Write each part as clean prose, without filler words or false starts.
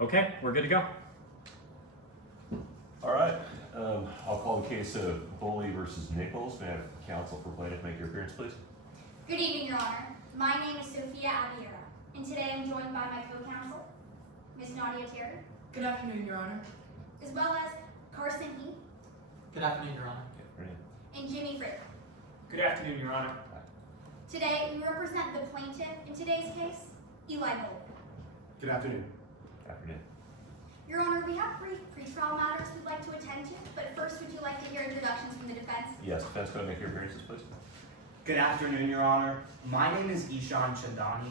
Okay, we're good to go. All right, I'll call the case of Bully versus Nichols. May I have counsel for plaintiff make your appearance, please? Good evening, Your Honor. My name is Sophia Abiera, and today I'm joined by my co-counsel, Ms. Nadia Terry, Good afternoon, Your Honor. as well as Carson He Good afternoon, Your Honor. and Jimmy Frick. Good afternoon, Your Honor. Today, we represent the plaintiff in today's case, Eli Bully. Good afternoon. Afternoon. Your Honor, we have brief pretrial matters we'd like to attend to, but first, would you like to hear introductions from the defense? Yes, defense, go ahead and make your appearances, please. Good afternoon, Your Honor. My name is Ishan Chandani,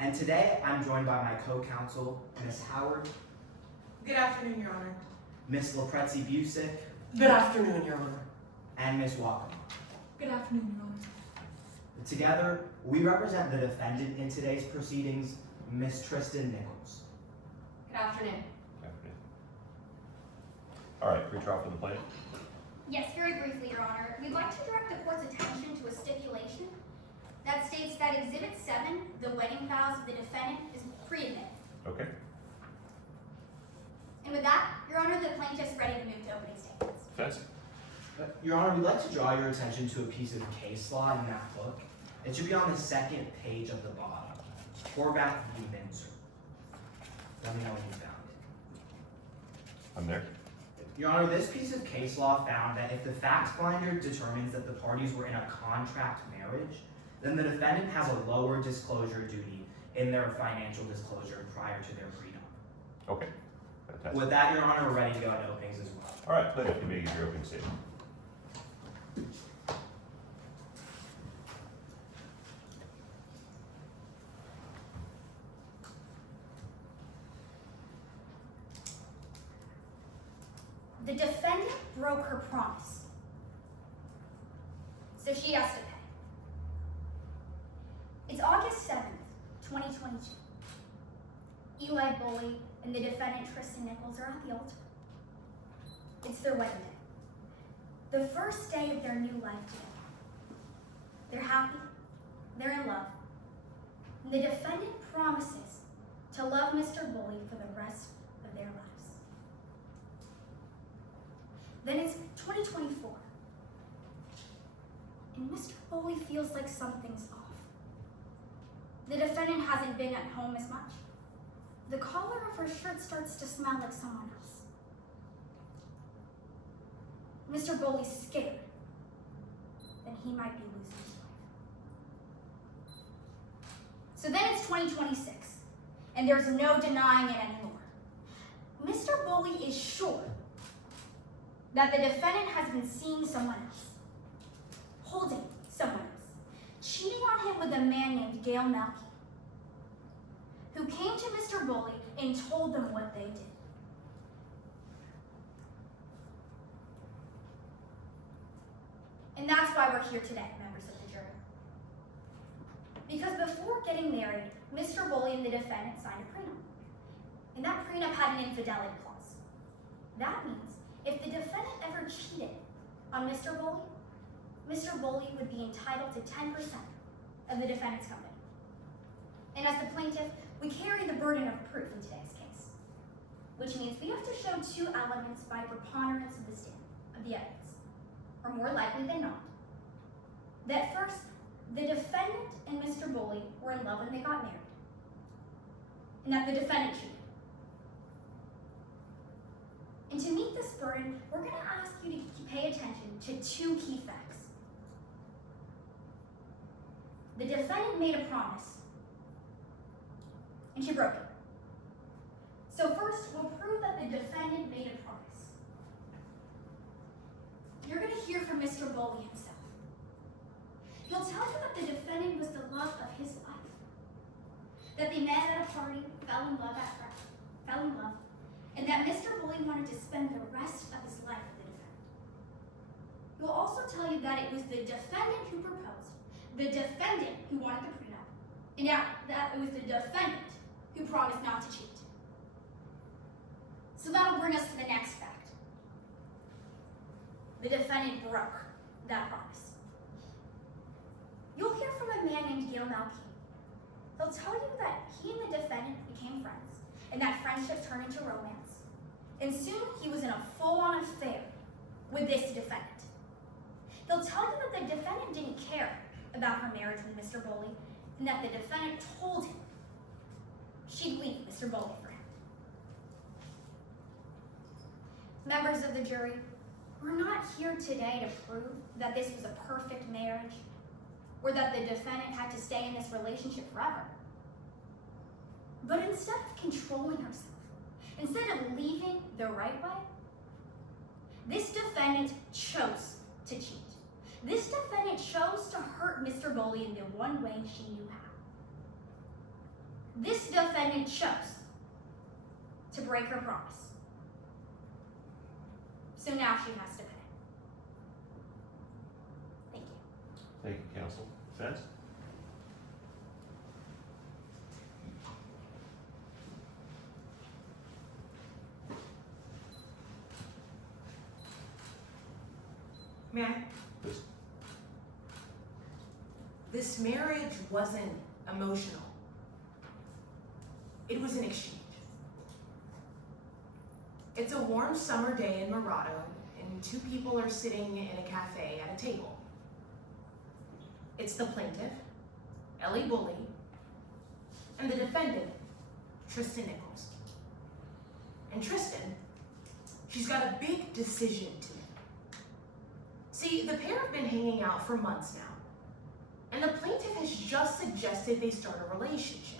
and today I'm joined by my co-counsel, Ms. Howard, Good afternoon, Your Honor. Ms. Leprezi Busick, Good afternoon, Your Honor. and Ms. Walker. Good afternoon, Your Honor. Together, we represent the defendant in today's proceedings, Ms. Tristan Nichols. Good afternoon. Afternoon. All right, pretrial for the plaintiff. Yes, very briefly, Your Honor. We'd like to direct the court's attention to a stipulation that states that Exhibit 7, the wedding vows of the defendant, is pre-admitted. Okay. And with that, Your Honor, the plaintiff's ready to move to opening statements. Defense? Your Honor, we'd like to draw your attention to a piece of case law in that book. It should be on the second page of the bottom. Horvath v. Minzer. Let me know when you found it. I'm there. Your Honor, this piece of case law found that if the fact finder determines that the parties were in a contract marriage, then the defendant has a lower disclosure duty in their financial disclosure prior to their prenup. Okay. Fantastic. With that, Your Honor, we're ready to go into openings as well. All right, plaintiff, you may give your opening statement. The defendant broke her promise, so she has to pay. It's August 7th, 2022. Eli Bully and the defendant Tristan Nichols are at the altar. It's their wedding day, the first day of their new life together. They're happy, they're in love, and the defendant promises to love Mr. Bully for the rest of their lives. Then it's 2024, and Mr. Bully feels like something's off. The defendant hasn't been at home as much. The collar of her shirt starts to smell like someone else. Mr. Bully's scared that he might be losing his wife. So then it's 2026, and there's no denying it anymore. Mr. Bully is sure that the defendant has been seeing someone else, holding someone else, cheating on him with a man named Gail Melky, who came to Mr. Bully and told them what they did. And that's why we're here today, members of the jury. Because before getting married, Mr. Bully and the defendant signed a prenup. And that prenup had an infidelity clause. That means if the defendant ever cheated on Mr. Bully would be entitled to 10% of the defendant's company. And as the plaintiff, we carry the burden of proof in today's case, which means we have to show two elements by preponderance of the evidence, or more likely than not. That first, the defendant and Mr. Bully were in love when they got married, and that the defendant cheated. And to meet this burden, we're going to ask you to pay attention to two key facts. The defendant made a promise, and she broke it. So first, we'll prove that the defendant made a promise. You're going to hear from Mr. Bully himself. He'll tell you that the defendant was the love of his life, that they met at a party, fell in love, and that Mr. Bully wanted to spend the rest of his life with the defendant. He'll also tell you that it was the defendant who proposed, the defendant who wanted the prenup, and that it was the defendant who promised not to cheat. So that'll bring us to the next fact. The defendant broke that promise. You'll hear from a man named Gail Melky. He'll tell you that he and the defendant became friends, and that friendship turned into romance. And soon he was in a full-on affair with this defendant. He'll tell you that the defendant didn't care about her marriage with Mr. Boley, and that the defendant told him she'd leave Mr. Boley for him. Members of the jury, we're not here today to prove that this was a perfect marriage or that the defendant had to stay in this relationship forever. But instead of controlling herself, instead of leaving the right way, this defendant chose to cheat. This defendant chose to hurt Mr. Boley in the one way she knew how. This defendant chose to break her promise. So now she has to pay. Thank you. Thank you, counsel. Defense? May I? Please. This marriage wasn't emotional. It was an exchange. It's a warm summer day in Murado, and two people are sitting in a cafe at a table. It's the plaintiff, Ellie Bully, and the defendant, Tristan Nichols. And Tristan, she's got a big decision to make. See, the pair have been hanging out for months now, and the plaintiff has just suggested they start a relationship.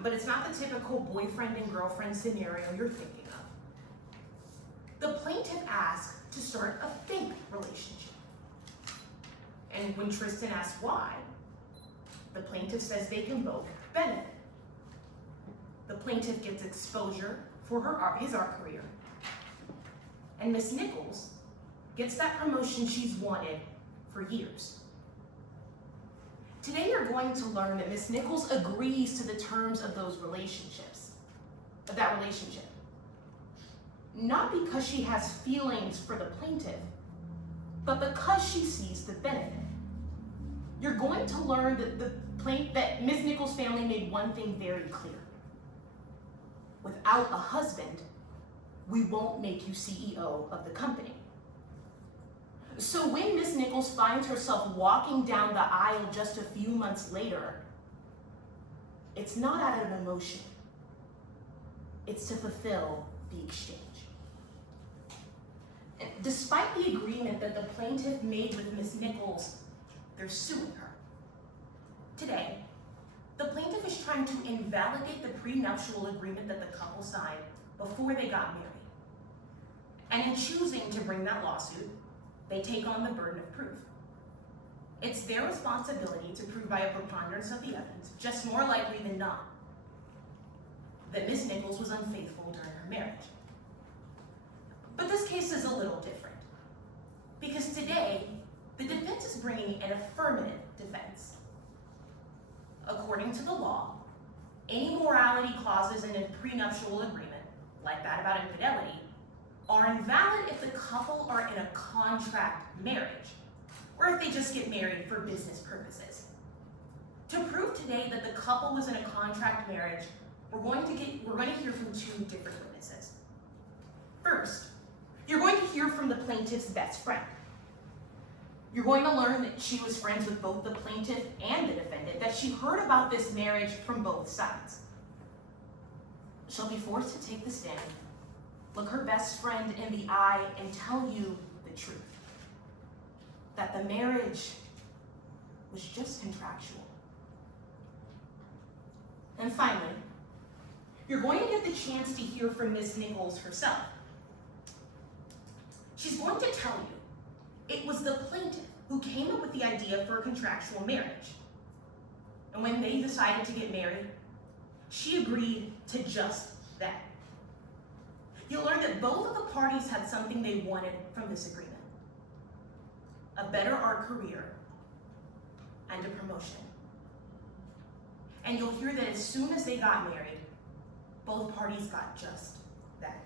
But it's not the typical boyfriend and girlfriend scenario you're thinking of. The plaintiff asked to start a fake relationship. And when Tristan asks why, the plaintiff says they can both benefit. The plaintiff gets exposure for his art career. And Miss Nichols gets that promotion she's wanted for years. Today you're going to learn that Miss Nichols agrees to the terms of that relationship. Not because she has feelings for the plaintiff, but because she sees the benefit. You're going to learn that Miss Nichols' family made one thing very clear. Without a husband, we won't make you CEO of the company. So when Miss Nichols finds herself walking down the aisle just a few months later, it's not out of emotion. It's to fulfill the exchange. And despite the agreement that the plaintiff made with Miss Nichols, they're suing her. Today, the plaintiff is trying to invalidate the prenuptial agreement that the couple signed before they got married. And in choosing to bring that lawsuit, they take on the burden of proof. It's their responsibility to prove by a preponderance of the evidence, just more likely than not, that Miss Nichols was unfaithful during her marriage. But this case is a little different, because today, the defense is bringing an affirmative defense. According to the law, any morality clauses in a prenuptial agreement, like that about infidelity, are invalid if the couple are in a contract marriage, or if they just get married for business purposes. To prove today that the couple was in a contract marriage, we're going to hear from two different witnesses. First, you're going to hear from the plaintiff's best friend. You're going to learn that she was friends with both the plaintiff and the defendant, that she heard about this marriage from both sides. She'll be forced to take the stand, look her best friend in the eye, and tell you the truth. That the marriage was just contractual. And finally, you're going to get the chance to hear from Miss Nichols herself. She's going to tell you it was the plaintiff who came up with the idea for a contractual marriage. And when they decided to get married, she agreed to just that. You'll learn that both of the parties had something they wanted from this agreement. A better art career and a promotion. And you'll hear that as soon as they got married, both parties got just that.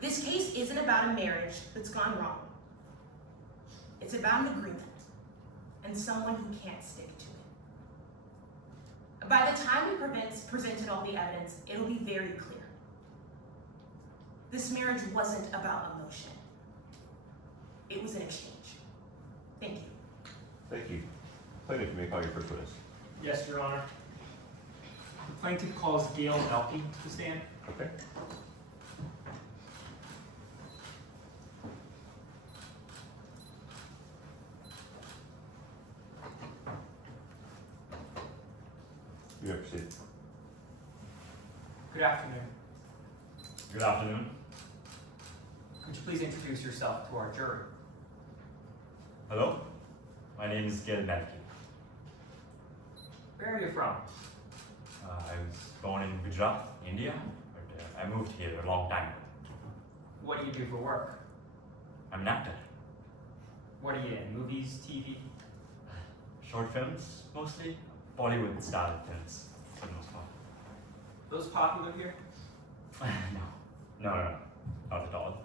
This case isn't about a marriage that's gone wrong. It's about an agreement and someone who can't stick to By the time we presented all the evidence, it'll be very clear. This marriage wasn't about emotion. It was an exchange. Thank you. Thank you. Plaintiff, you may call your first witness. Yes, Your Honor. The plaintiff calls Gail Melky to stand. Okay. You may proceed. Good afternoon. Good afternoon. Could you please introduce yourself to our jury? Hello. My name is Gail Melky. Where are you from? I was born in Gujarat, India, but I moved here a long time ago. What do you do for work? I'm an actor. What are you in? Movies, TV? Short films, mostly. Bollywood style films, for the most part. Those popular here? No, not at all.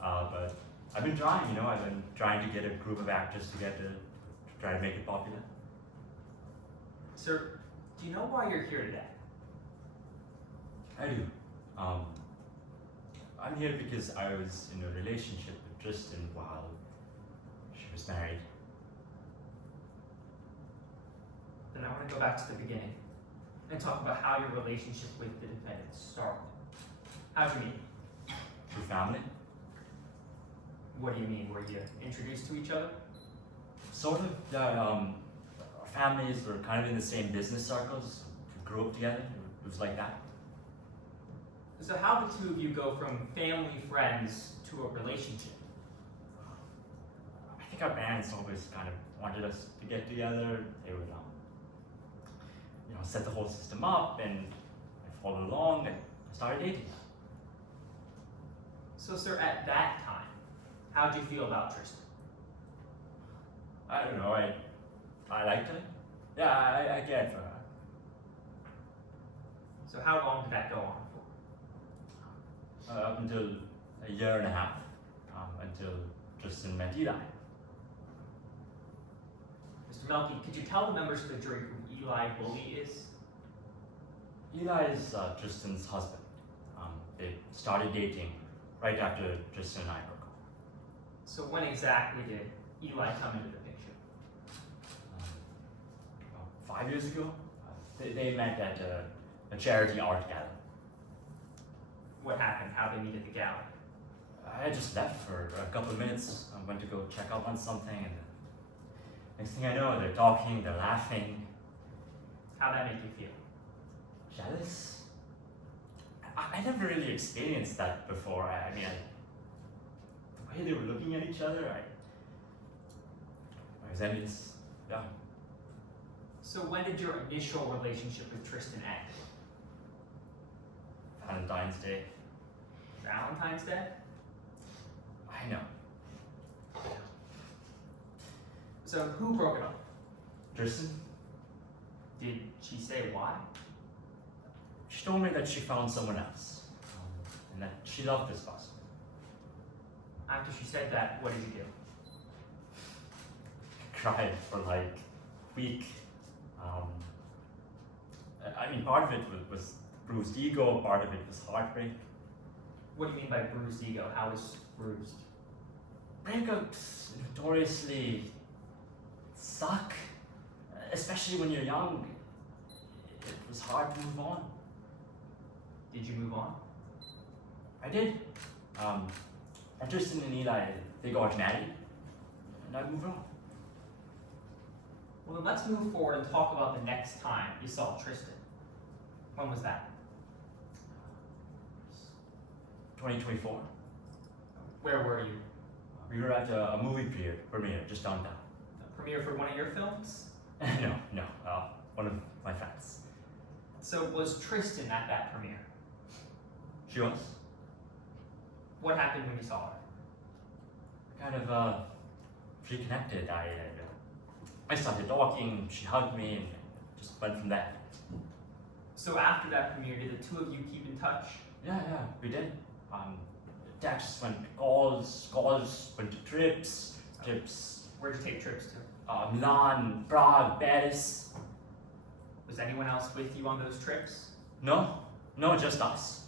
But I've been trying, I've been trying to get a group of actors together to try to make it popular. Sir, do you know why you're here today? I do. I'm here because I was in a relationship with Tristan while she was married. Then I want to go back to the beginning and talk about how your relationship with the defendant started. How'd you meet? Through family, What do you mean? Were you introduced to each other? sort of. Our families were kind of in the same business circles. We grew up together. It was like that. So how did the two of you go from family friends to a relationship? I think our parents always kind of wanted us to get together. They would, set the whole system up, and I followed along and I started dating. So sir, at that time, how did you feel about Tristan? I don't know. I liked her. Yeah, I cared for her. So how long did that go on for? Up until a year and a half, until Tristan met Eli. Mr. Melky, could you tell the members of the jury who Eli Bully is? Eli is Tristan's husband. They started dating right after Tristan and I broke up. So when exactly did Eli come into the picture? About 5 years ago, they met at a charity art gallery. What happened? How they meet at the gallery? I just left for a couple of minutes. I went to go check up on something, and next thing I know, they're talking, they're laughing. How'd that make you feel? Jealous? I never really experienced that before. The way they were looking at each other, I was envious. Yeah. So when did your initial relationship with Tristan end? Valentine's Day. Valentine's Day? I know. So who broke it up? Tristan, Did she say why? she told me that she found someone else, and that she loved this person. After she said that, what did you do? I cried for like a week. Part of it was bruised ego, part of it was heartbreak. What do you mean by bruised ego? How is bruised? Breakups notoriously suck, especially when you're young. It was hard to move on. Did you move on? I did. And Tristan and Eli, they got married, and I moved on. Well, then let's move forward and talk about the next time you saw Tristan. When was that? 2024. Where were you? We were at a movie premiere just downtown. A premiere for one of your films? No, one of my friends. So was Tristan at that premiere? She was What happened when you saw her? kind of reconnected. I started talking, she hugged me, and just went from there. So after that premiere, did the two of you keep in touch? Yeah, we did. Texts went to calls went to trips. Where'd you take trips to? Milan, Prague, Paris. Was anyone else with you on those trips? No, just us.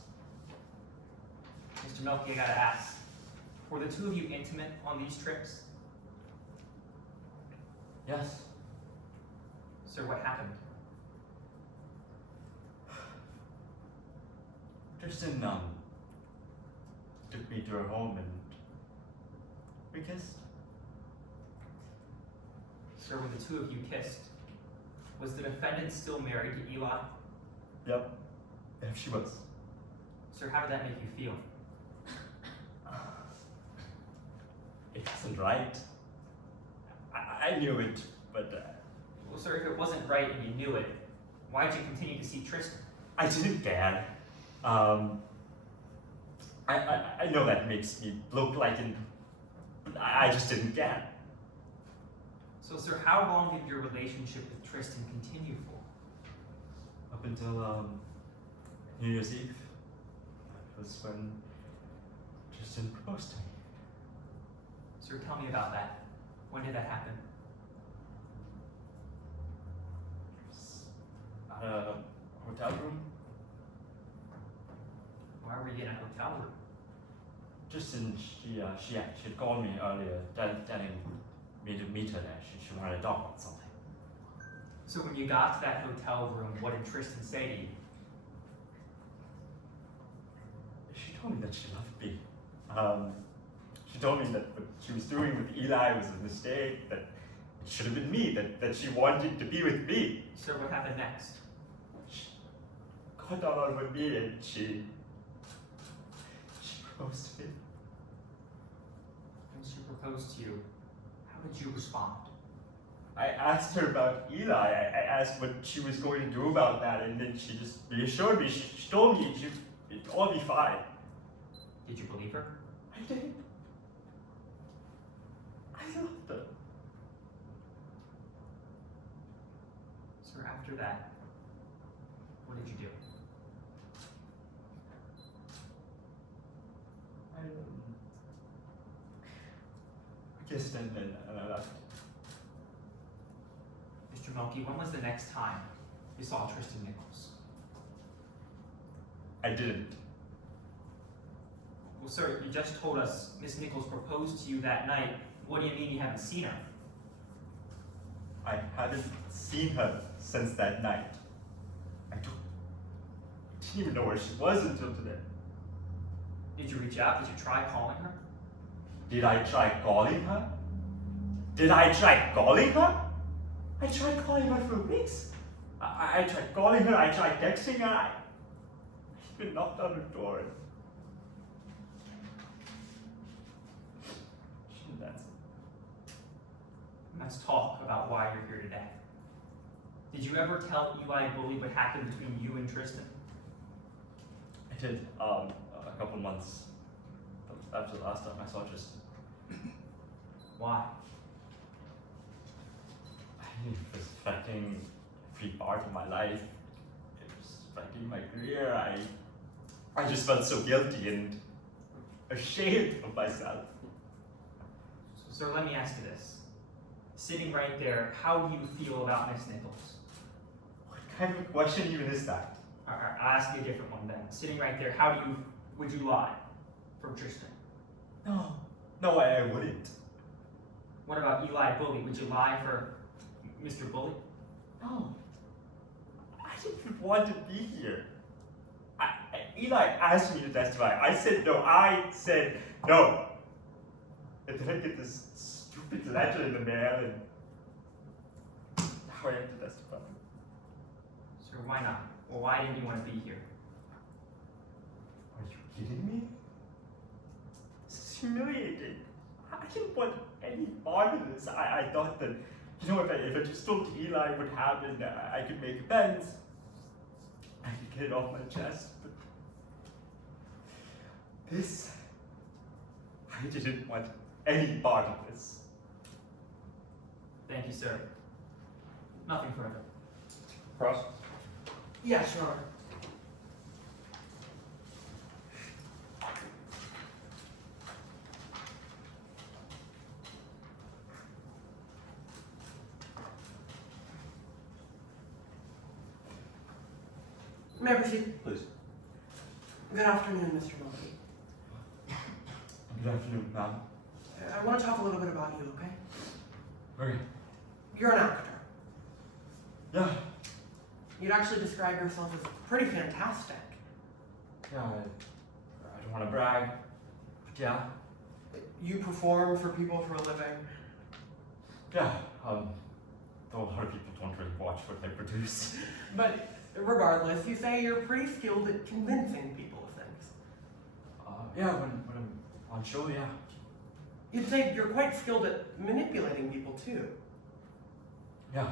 Mr. Melky, I gotta ask, were the two of you intimate on these trips? Yes. Sir, what happened? Tristan, took me to her home and we kissed. Sir, when the two of you kissed, was the defendant still married to Eli? Yep, she was. Sir, how did that make you feel? It wasn't right. I knew it, but Well, sir, if it wasn't right and you knew it, why'd you continue to see Tristan? I didn't care. I know that makes me look like but I just didn't care. So, sir, how long did your relationship with Tristan continue for? Up until New Year's Eve. That was when Tristan proposed to me. Sir, tell me about that. When did that happen? At a hotel room. Why were you in a hotel room? Tristan, she had called me earlier, telling me to meet her there. She wanted to talk about something. So when you got to that hotel room, what did Tristan say to you? She told me that she loved me. She told me that what she was doing with Eli was a mistake, that it should have been me, that she wanted to be with me. Sir, what happened next? She got down on one knee and she proposed to me. When she proposed to you, how did you respond? I asked her about Eli. I asked what she was going to do about that, and then she just reassured me. She told me it'd all be fine. Did you believe her? I did. I loved her. Sir, after that, what did you do? I kissed and I left. Mr. Melky, when was the next time you saw Tristan Nichols? I didn't. Well, sir, you just told us Miss Nichols proposed to you that night. What do you mean you haven't seen her? I haven't seen her since that night. I didn't even know where she was until today. Did you reach out? Did you try calling her? Did I try calling her? I tried calling her for weeks. I tried calling her, I tried texting her, I even knocked on her door. She didn't answer. Let's talk about why you're here today. Did you ever tell Eli Bully what happened between you and Tristan? I did, a couple months after the last time I saw Tristan. Why? It was affecting every part of my life. It was affecting my career. I just felt so guilty and ashamed of myself. So, sir, let me ask you this. Sitting right there, how do you feel about Miss Nichols? What kind of a question even is that? Alright, I'll ask you a different one then. Sitting right there, would you lie for Tristan? No, I wouldn't. What about Eli Bully? Would you lie for Mr. Bully? No. I didn't want to be here. Eli asked me to testify. I said no. And then I get this stupid letter in the mail and now I have to testify. Sir, why not? Or why didn't you want to be here? Are you kidding me? This is humiliating. I didn't want any part of this. I thought that, if I just told Eli what happened, I could make amends. I could get it off my chest. But this, I didn't want any part of this. Thank you, sir. Nothing further. Cross? Yes, Your Honor. May I proceed? Please. Good afternoon, Mr. Mulkey. Good afternoon, ma'am. I want to talk a little bit about you, okay? Okay. You're an actor. Yeah. You'd actually describe yourself as pretty fantastic. Yeah, I don't want to brag, but yeah. You perform for people for a living. Yeah, though a lot of people don't really watch what they produce. But regardless, you say you're pretty skilled at convincing people of things. Yeah, when I'm on show, yeah. You'd say you're quite skilled at manipulating people too. Yeah,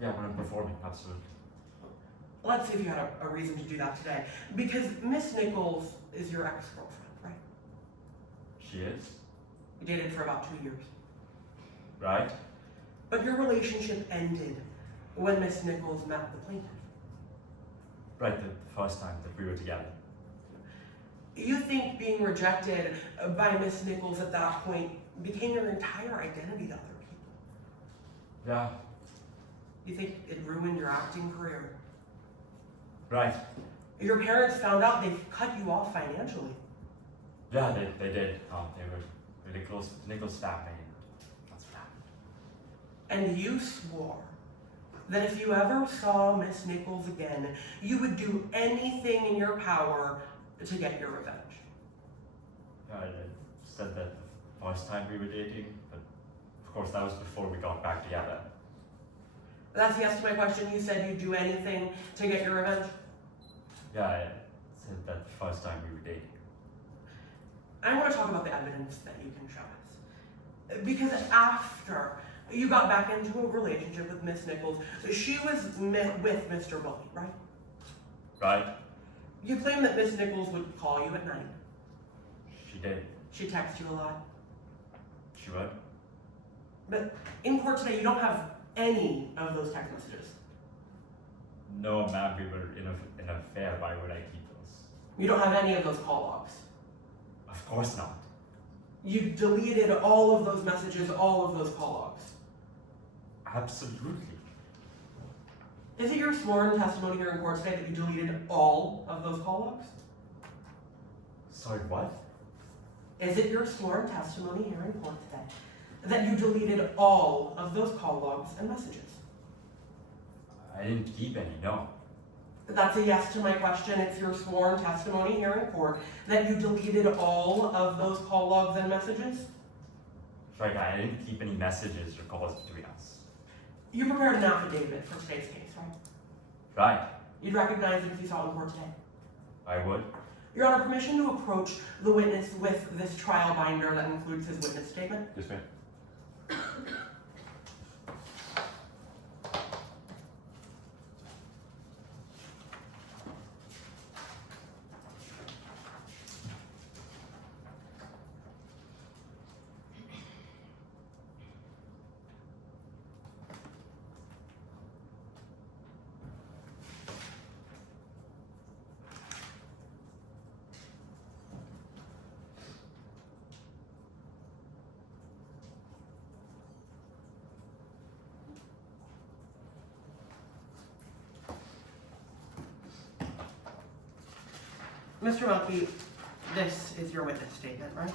yeah, when I'm performing, absolutely. Let's see if you had a reason to do that today. Because Miss Nichols is your ex-girlfriend, right? She is, You dated for about 2 years. right? But your relationship ended when Miss Nichols met the plaintiff. Right, the first time that we were together. You think being rejected by Miss Nichols at that point became your entire identity to other people. Yeah, You think it ruined your acting career. right. Your parents found out, they cut you off financially. Yeah, they did. They were really close with Nichols' family, and that's what happened. And you swore that if you ever saw Miss Nichols again, you would do anything in your power to get your revenge. Yeah, I said that the first time we were dating, but of course that was before we got back together. That's yes to my question. You said you'd do anything to get your revenge. Yeah, I said that the first time we were dating. I want to talk about the evidence that you can show us. Because after you got back into a relationship with Miss Nichols, she was with Mr. Bully, right? Right? You claim that Miss Nichols would call you at night. She did. She texts you a lot. She would. But in court today, you don't have any of those text messages. No, ma'am, we were in an affair. Why would I keep those? You don't have any of those call logs. Of course not. You deleted all of those messages, all of those call logs. Absolutely. Is it your sworn testimony here in court today that you deleted all of those call logs? Sorry, what? Is it your sworn testimony here in court today that you deleted all of those call logs and messages? I didn't keep any, no. That's a yes to my question. It's your sworn testimony here in court that you deleted all of those call logs and messages? Right, I didn't keep any messages or calls between us. You prepared an affidavit for today's case, right? Right, You'd recognize it if you saw it in court today. I would. Your Honor, permission to approach the witness with this trial binder that includes his witness statement? Yes, ma'am. Mr. Melky, this is your witness statement, right?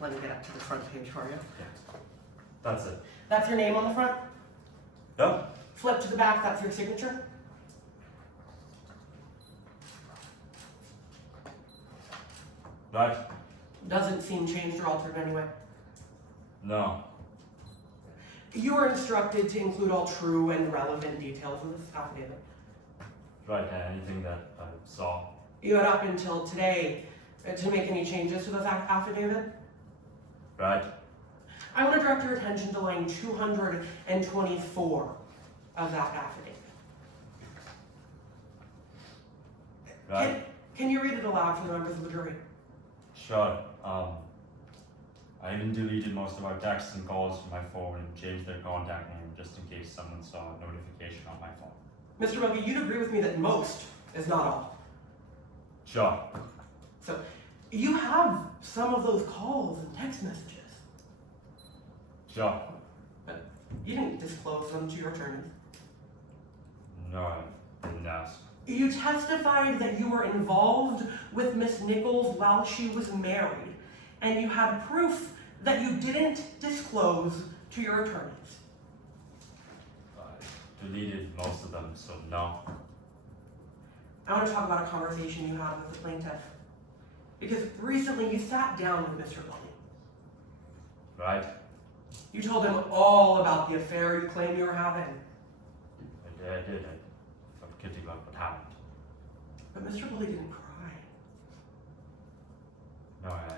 Let me get up to the front page for you. Yeah. That's it. That's your name on the front? Yep. Flip to the back, that's your signature? Right? Doesn't seem changed or altered in any way. No. You were instructed to include all true and relevant details in this affidavit. Right, anything that I saw. You had up until today to make any changes to this affidavit. Right? I want to direct your attention to line 224 of that affidavit. Right? Can you read it aloud for the members of the jury? Sure. I even deleted most of our texts and calls from my phone and changed their contact name just in case someone saw a notification on my phone. Mr. Melky, you'd agree with me that most is not all. Sure. So, you have some of those calls and text messages. Sure. But you didn't disclose them to your attorneys. No, Didn't ask. You testified that you were involved with Miss Nichols while she was married, and you had proof that you didn't disclose to your attorneys. I deleted most of them, so no. I want to talk about a conversation you had with the plaintiff. Because recently you sat down with Mr. Bunny. Right? You told him all about the affair you claim you were having. I did. I'm kidding about what happened. But Mr. Bully didn't cry. No, I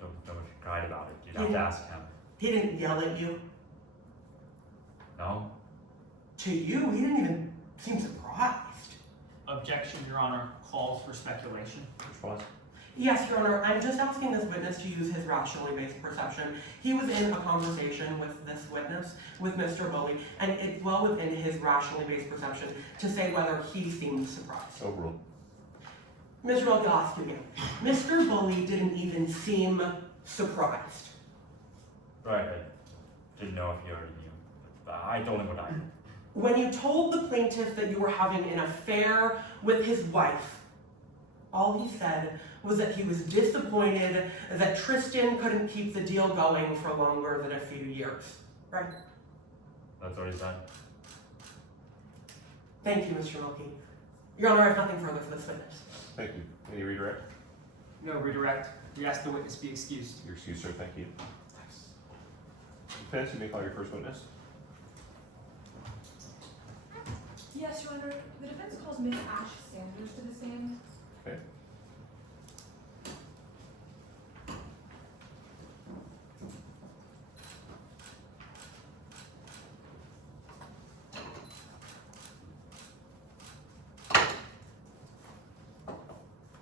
don't know if you cried about it. You'd have to ask him. He didn't yell at you. No? To you, he didn't even seem surprised. Objection, Your Honor, calls for speculation. Response? Yes, Your Honor, I'm just asking this witness to use his rationally based perception. He was in a conversation with this witness, with Mr. Bully, and it's well within his rationally based perception to say whether he seemed surprised. Overruled. Mr. Bully, I'll ask you again. Mr. Bully didn't even seem surprised. Right, I didn't know if you already knew. But I told him what I knew. When you told the plaintiff that you were having an affair with his wife, all he said was that he was disappointed that Tristan couldn't keep the deal going for longer than a few years. Right? That's what he said. Thank you, Mr. Milkey. Your Honor, I have nothing further for this witness. Thank you. Any redirect? No redirect. We ask the witness be excused. Your excuse, sir. Thank you. Defense, you may call your first witness. Yes, Your Honor. The defense calls Ms. Ash Sanders to the stand. Okay.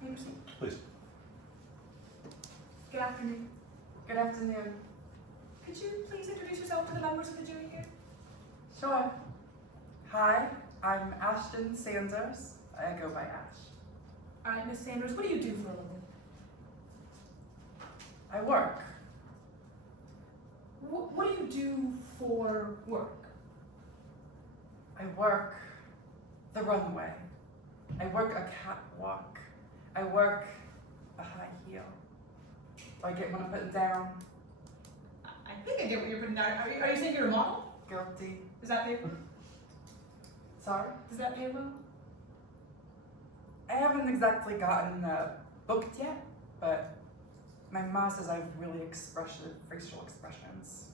May I proceed? Please. Good afternoon. Good afternoon. Could you please introduce yourself to the members of the jury here? Sure. Hi, I'm Ashton Sanders. I go by Ash. All right, Ms. Sanders, what do you do for a living? I work. What do you do for work? I work the runway. I work a catwalk. I work a high heel. Do I get what I'm putting down? I think I get what you're putting down. Are you saying you're a model? Guilty. Does that pay well? Sorry? Does that pay well? I haven't exactly gotten booked yet, but my mom says I have really expressive facial expressions.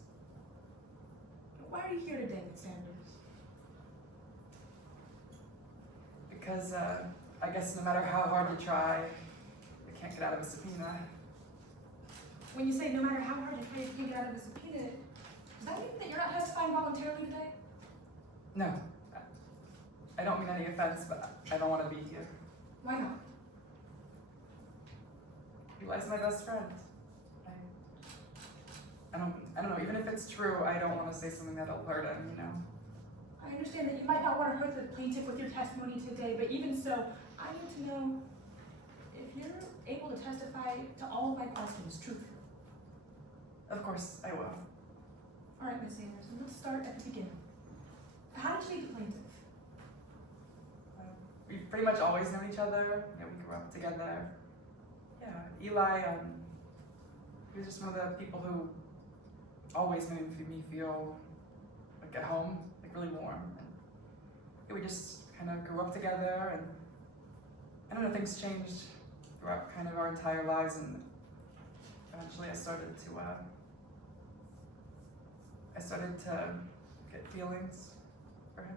Why are you here today, Ms. Sanders? Because I guess no matter how hard you try, you can't get out of a subpoena. When you say no matter how hard you try, you can't get out of a subpoena, does that mean that you're not testifying voluntarily today? No. I don't mean any offense, but I don't want to be here. Why not? Eli's my best friend. I don't know, even if it's true, I don't want to say something that'll hurt him, you know? I understand that you might not want to hurt the plaintiff with your testimony today, but even so, I need to know if you're able to testify to all of my questions truthfully. Of course, I will. All right, Ms. Sanders, and let's start at the beginning. How did you meet the plaintiff? We've pretty much always known each other. You know, we grew up together. Yeah, Eli, he was just one of the people who always made me feel like at home, like really warm. And yeah, we just kind of grew up together, and I don't know, things changed throughout kind of our entire lives, and eventually I started to get feelings for him.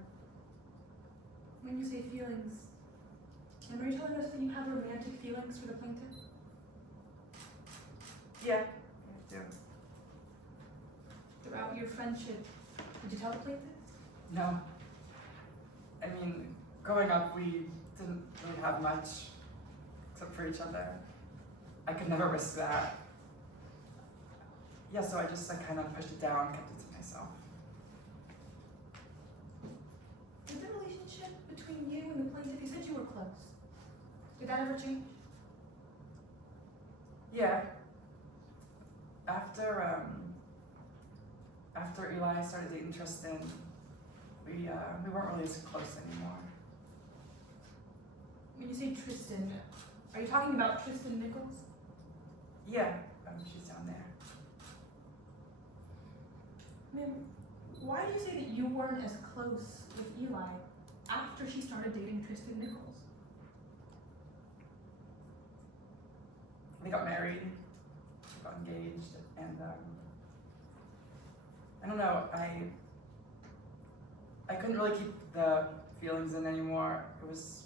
When you say feelings, are you telling us that you have romantic feelings for the plaintiff? Yeah, I do. Throughout your friendship, did you tell the plaintiff? No. I mean, growing up, we didn't really have much except for each other. I could never risk that. Yeah, so I kind of pushed it down, kept it to myself. Did the relationship between you and the plaintiff, you said you were close. Did that ever change? Yeah. After Eli started dating Tristan, we weren't really as close anymore. When you say Tristan, are you talking about Tristan Nichols? Yeah, she's down there. Ma'am, why do you say that you weren't as close with Eli after she started dating Tristan Nichols? They got married, got engaged, and I don't know, I couldn't really keep the feelings in anymore. It was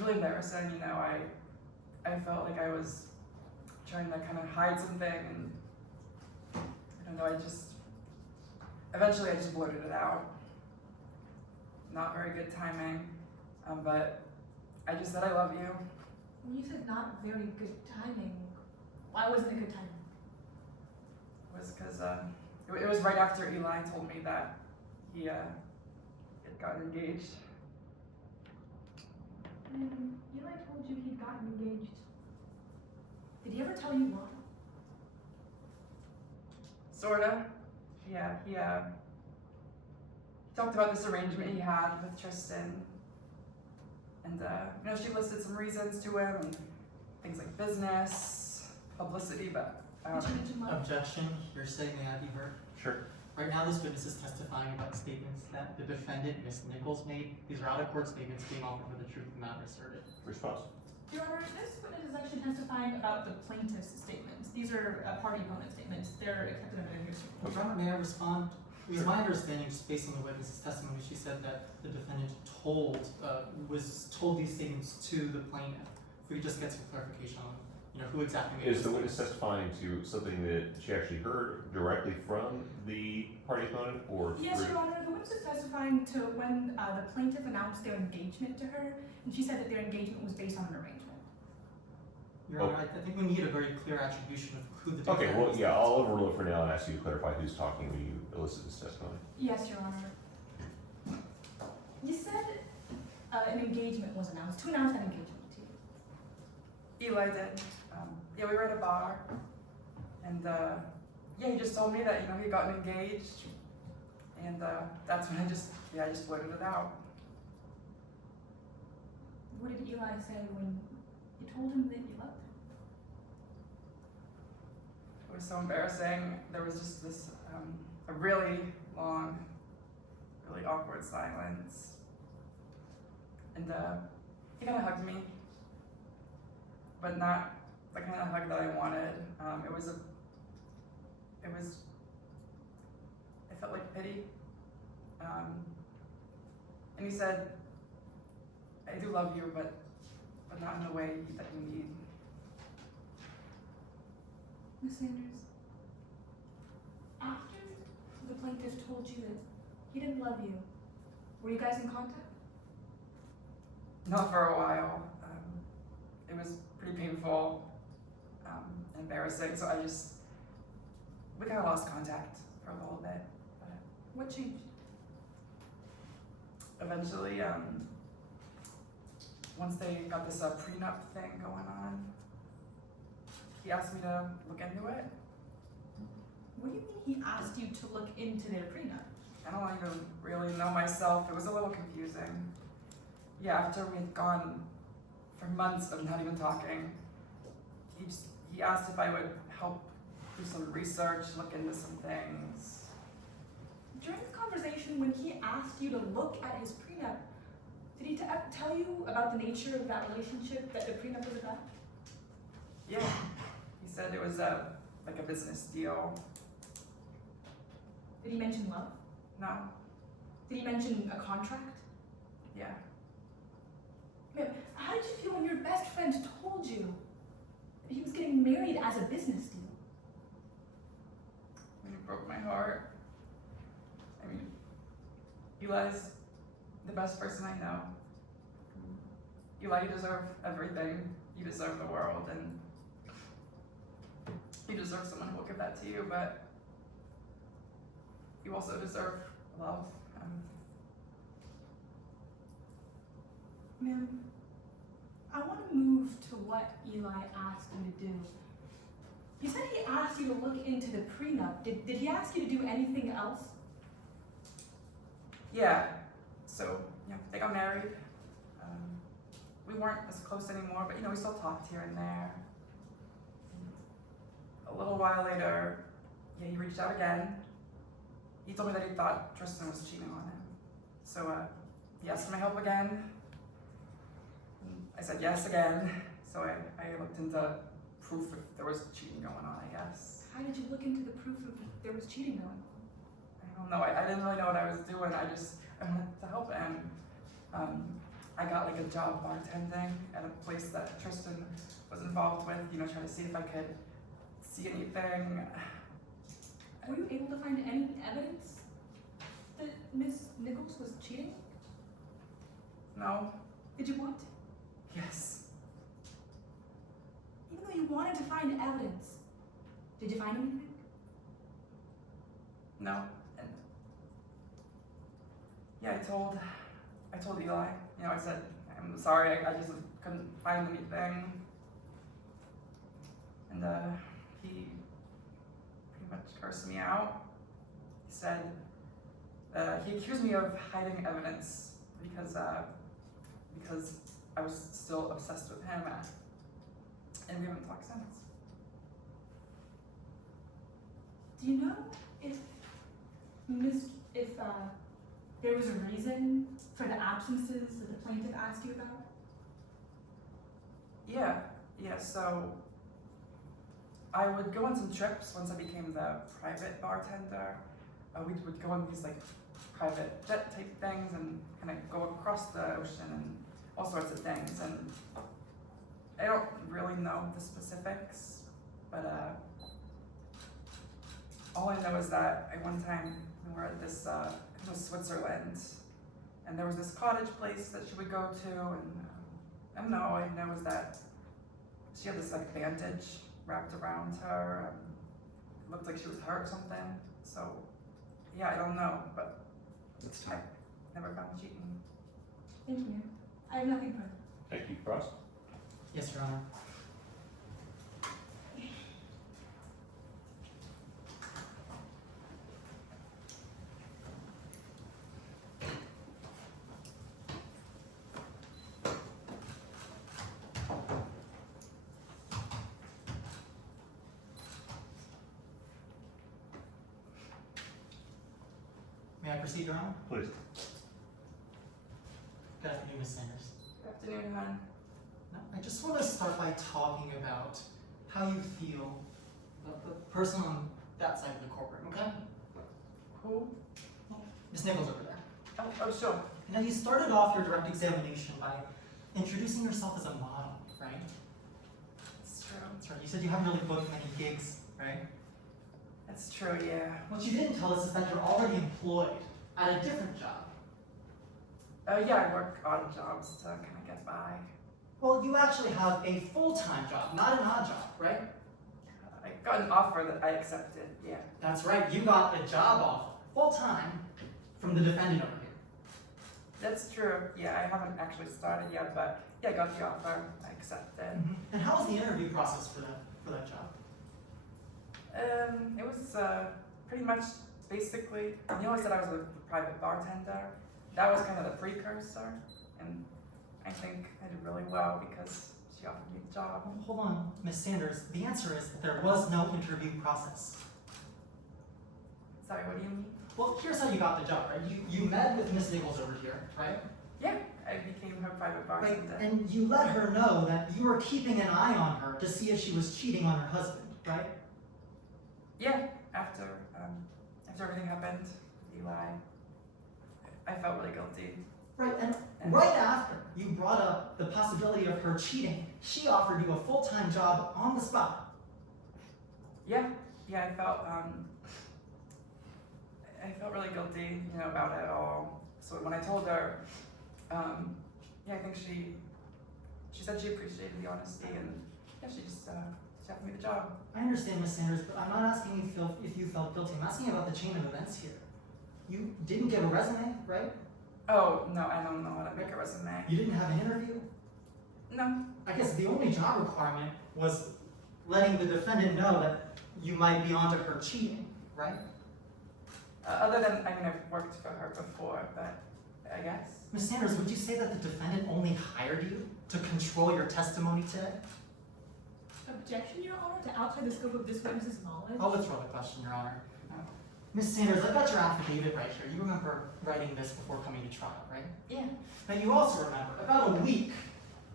really embarrassing, you know. I felt like I was trying to kind of hide something, and I don't know, eventually I just blurted it out. Not very good timing, but I just said I love you. When you said not very good timing, why wasn't it good timing? It was because it was right after Eli told me that he had gotten engaged. And Eli told you he'd gotten engaged. Did he ever tell you why? Sorta. Yeah, he talked about this arrangement he had with Tristan. And, you know, she listed some reasons to him, and things like business, publicity, but I Did don't you know. mention love? Objection, hearsay, may I be heard? Sure. Right now, this witness is testifying about statements that the defendant, Ms. Nichols, made. These are out-of-court statements being offered for the truth of the matter asserted. Response. Your Honor, this witness is actually testifying about the plaintiff's statements. These are party opponent statements. They're accepted under hearsay. Your Honor, may I respond? It was my understanding, just based on the witness's testimony, she said that the defendant was told these statements to the plaintiff. If we could just get some clarification on, you know, who exactly made Is the those witness statements. testifying to something that she actually heard directly from the party opponent, or? Yes, through- Your Honor, the witness is testifying to when the plaintiff announced their engagement to her, and she said that their engagement was based on an arrangement. Your Honor, I think we need a very clear attribution of who the Okay, defendant well, is. yeah, I'll overrule it for now and ask you to clarify who's talking when you elicit this testimony. Yes, Your Honor. You said an engagement was announced. Who announced that engagement to you? Eli did. Yeah, we were at a bar, and yeah, he just told me that, you know, he got engaged, and that's when I just blurted it out. What did Eli say when you told him that you loved him? It was so embarrassing. There was just this a really long, really awkward silence, and he kind of hugged me, but not the kind of hug that I wanted. It felt like pity, and he said, "I do love you, but not in the way that you need." Miss Sanders, after the plaintiff told you that he didn't love you, were you guys in contact? Not for a while. It was pretty painful, embarrassing, so we kind of lost contact for a little bit. But What changed? eventually, once they got this prenup thing going on, he asked me to look into it. What do you mean he asked you to look into their prenup? I don't even really know myself. It was a little confusing. Yeah, after we had gone for months of not even talking, he asked if I would help do some research, look into some things. During the conversation, when he asked you to look at his prenup, did he tell you about the nature of that relationship that the prenup was about? Yeah, he said it was like a business deal. Did he mention love? No, Did he mention a contract? yeah. Ma'am, how did you feel when your best friend told you that he was getting married as a business deal? It broke my heart. I mean, Eli's the best person I know. Eli, you deserve everything. You deserve the world, and you deserve someone who will give that to you, but you also deserve love. Ma'am, I want to move to what Eli asked you to do. You said he asked you to look into the prenup. Did he ask you to do anything else? Yeah, so, yeah, they got married. we weren't as close anymore, but we still talked here and there. A little while later, he reached out again. He told me that he thought Tristan was cheating on him. So he asked for my help again. I said yes again. So I looked into proof if there was cheating going on, I guess. How did you look into the proof of there was cheating going on? I don't know. I didn't really know what I was doing. I wanted to help him. I got like a job bartending at a place that Tristan was involved with, trying to see if I could see anything. Were you able to find any evidence that Miss Nichols was cheating? No. Did you want to? Yes. Even though you wanted to find evidence, did you find anything? No. And yeah, I told Eli. I said, I'm sorry, I just couldn't find anything. And he pretty much cursed me out. He said he accused me of hiding evidence because I was still obsessed with him, and we haven't talked since. Do you know if there was a reason for the absences that the plaintiff asked you about? Yeah, so I would go on some trips once I became the private bartender. We would go on these like private jet type things and kind of go across the ocean and all sorts of things. And I don't really know the specifics, but all I know is that at one time we were at this, it was Switzerland, and there was this cottage place that she would go to, and I don't know, all I know is that she had this like bandage wrapped around her. It looked like she was hurt or something. So yeah, I don't know, but I never found cheating. Thank you. I have nothing further. Thank you, Frost. Yes, Your Honor. May I proceed, Your Honor? Please. Good afternoon, Ms. Sanders. Good afternoon, hon. Now, I just want to start by talking about how you feel about the person on that side of the courtroom, okay? Who? Ms. Nichols over there. Oh, sure. Now, you started off your direct examination by introducing yourself as a model, right? That's true. That's right. You said you haven't really booked many gigs, right? That's true, yeah. What you didn't tell us is that you're already employed at a different job. Yeah, I work odd jobs to kind of get by. Well, you actually have a full-time job, not an odd job, right? I got an offer that I accepted, yeah. That's right. You got a job offer, full-time, from the defendant over here. That's true, yeah, I haven't actually started yet, but yeah, I got the offer, I accepted. And how was the interview process for that job? It was pretty much basically, I said I was a private bartender. That was kind of the precursor, and I think I did really well because she offered me the job. Well, hold on, Ms. Sanders. The answer is that there was no interview process. Sorry, what do you mean? Well, here's how you got the job, right? You met with Ms. Nichols over here, right? Yeah, I became her private Right, bartender. and you let her know that you were keeping an eye on her to see if she was cheating on her husband, right? Yeah, after everything happened with Eli, I felt really guilty. Right, and right after you brought up the possibility of her cheating, she offered you a full-time job on the spot. Yeah, I felt really guilty, about it all. So when I told her, I think she said she appreciated the honesty, and yeah, she offered me the job. I understand, Ms. Sanders, but I'm not asking you if you felt guilty. I'm asking about the chain of events here. You didn't get a resume, right? Oh, no, I don't know how to make a resume. You didn't have an interview? No. I guess the only job requirement was letting the defendant know that you might be onto her cheating, right? Other than, I've worked for her before, but I guess. Ms. Sanders, would you say that the defendant only hired you to control your testimony today? Objection, Your Honor, to outside the scope of this witness's knowledge? I'll withdraw the question, Your Honor. Ms. Sanders, I've got your affidavit right here. You remember writing this before coming to trial, right? Yeah. Now you also remember, about a week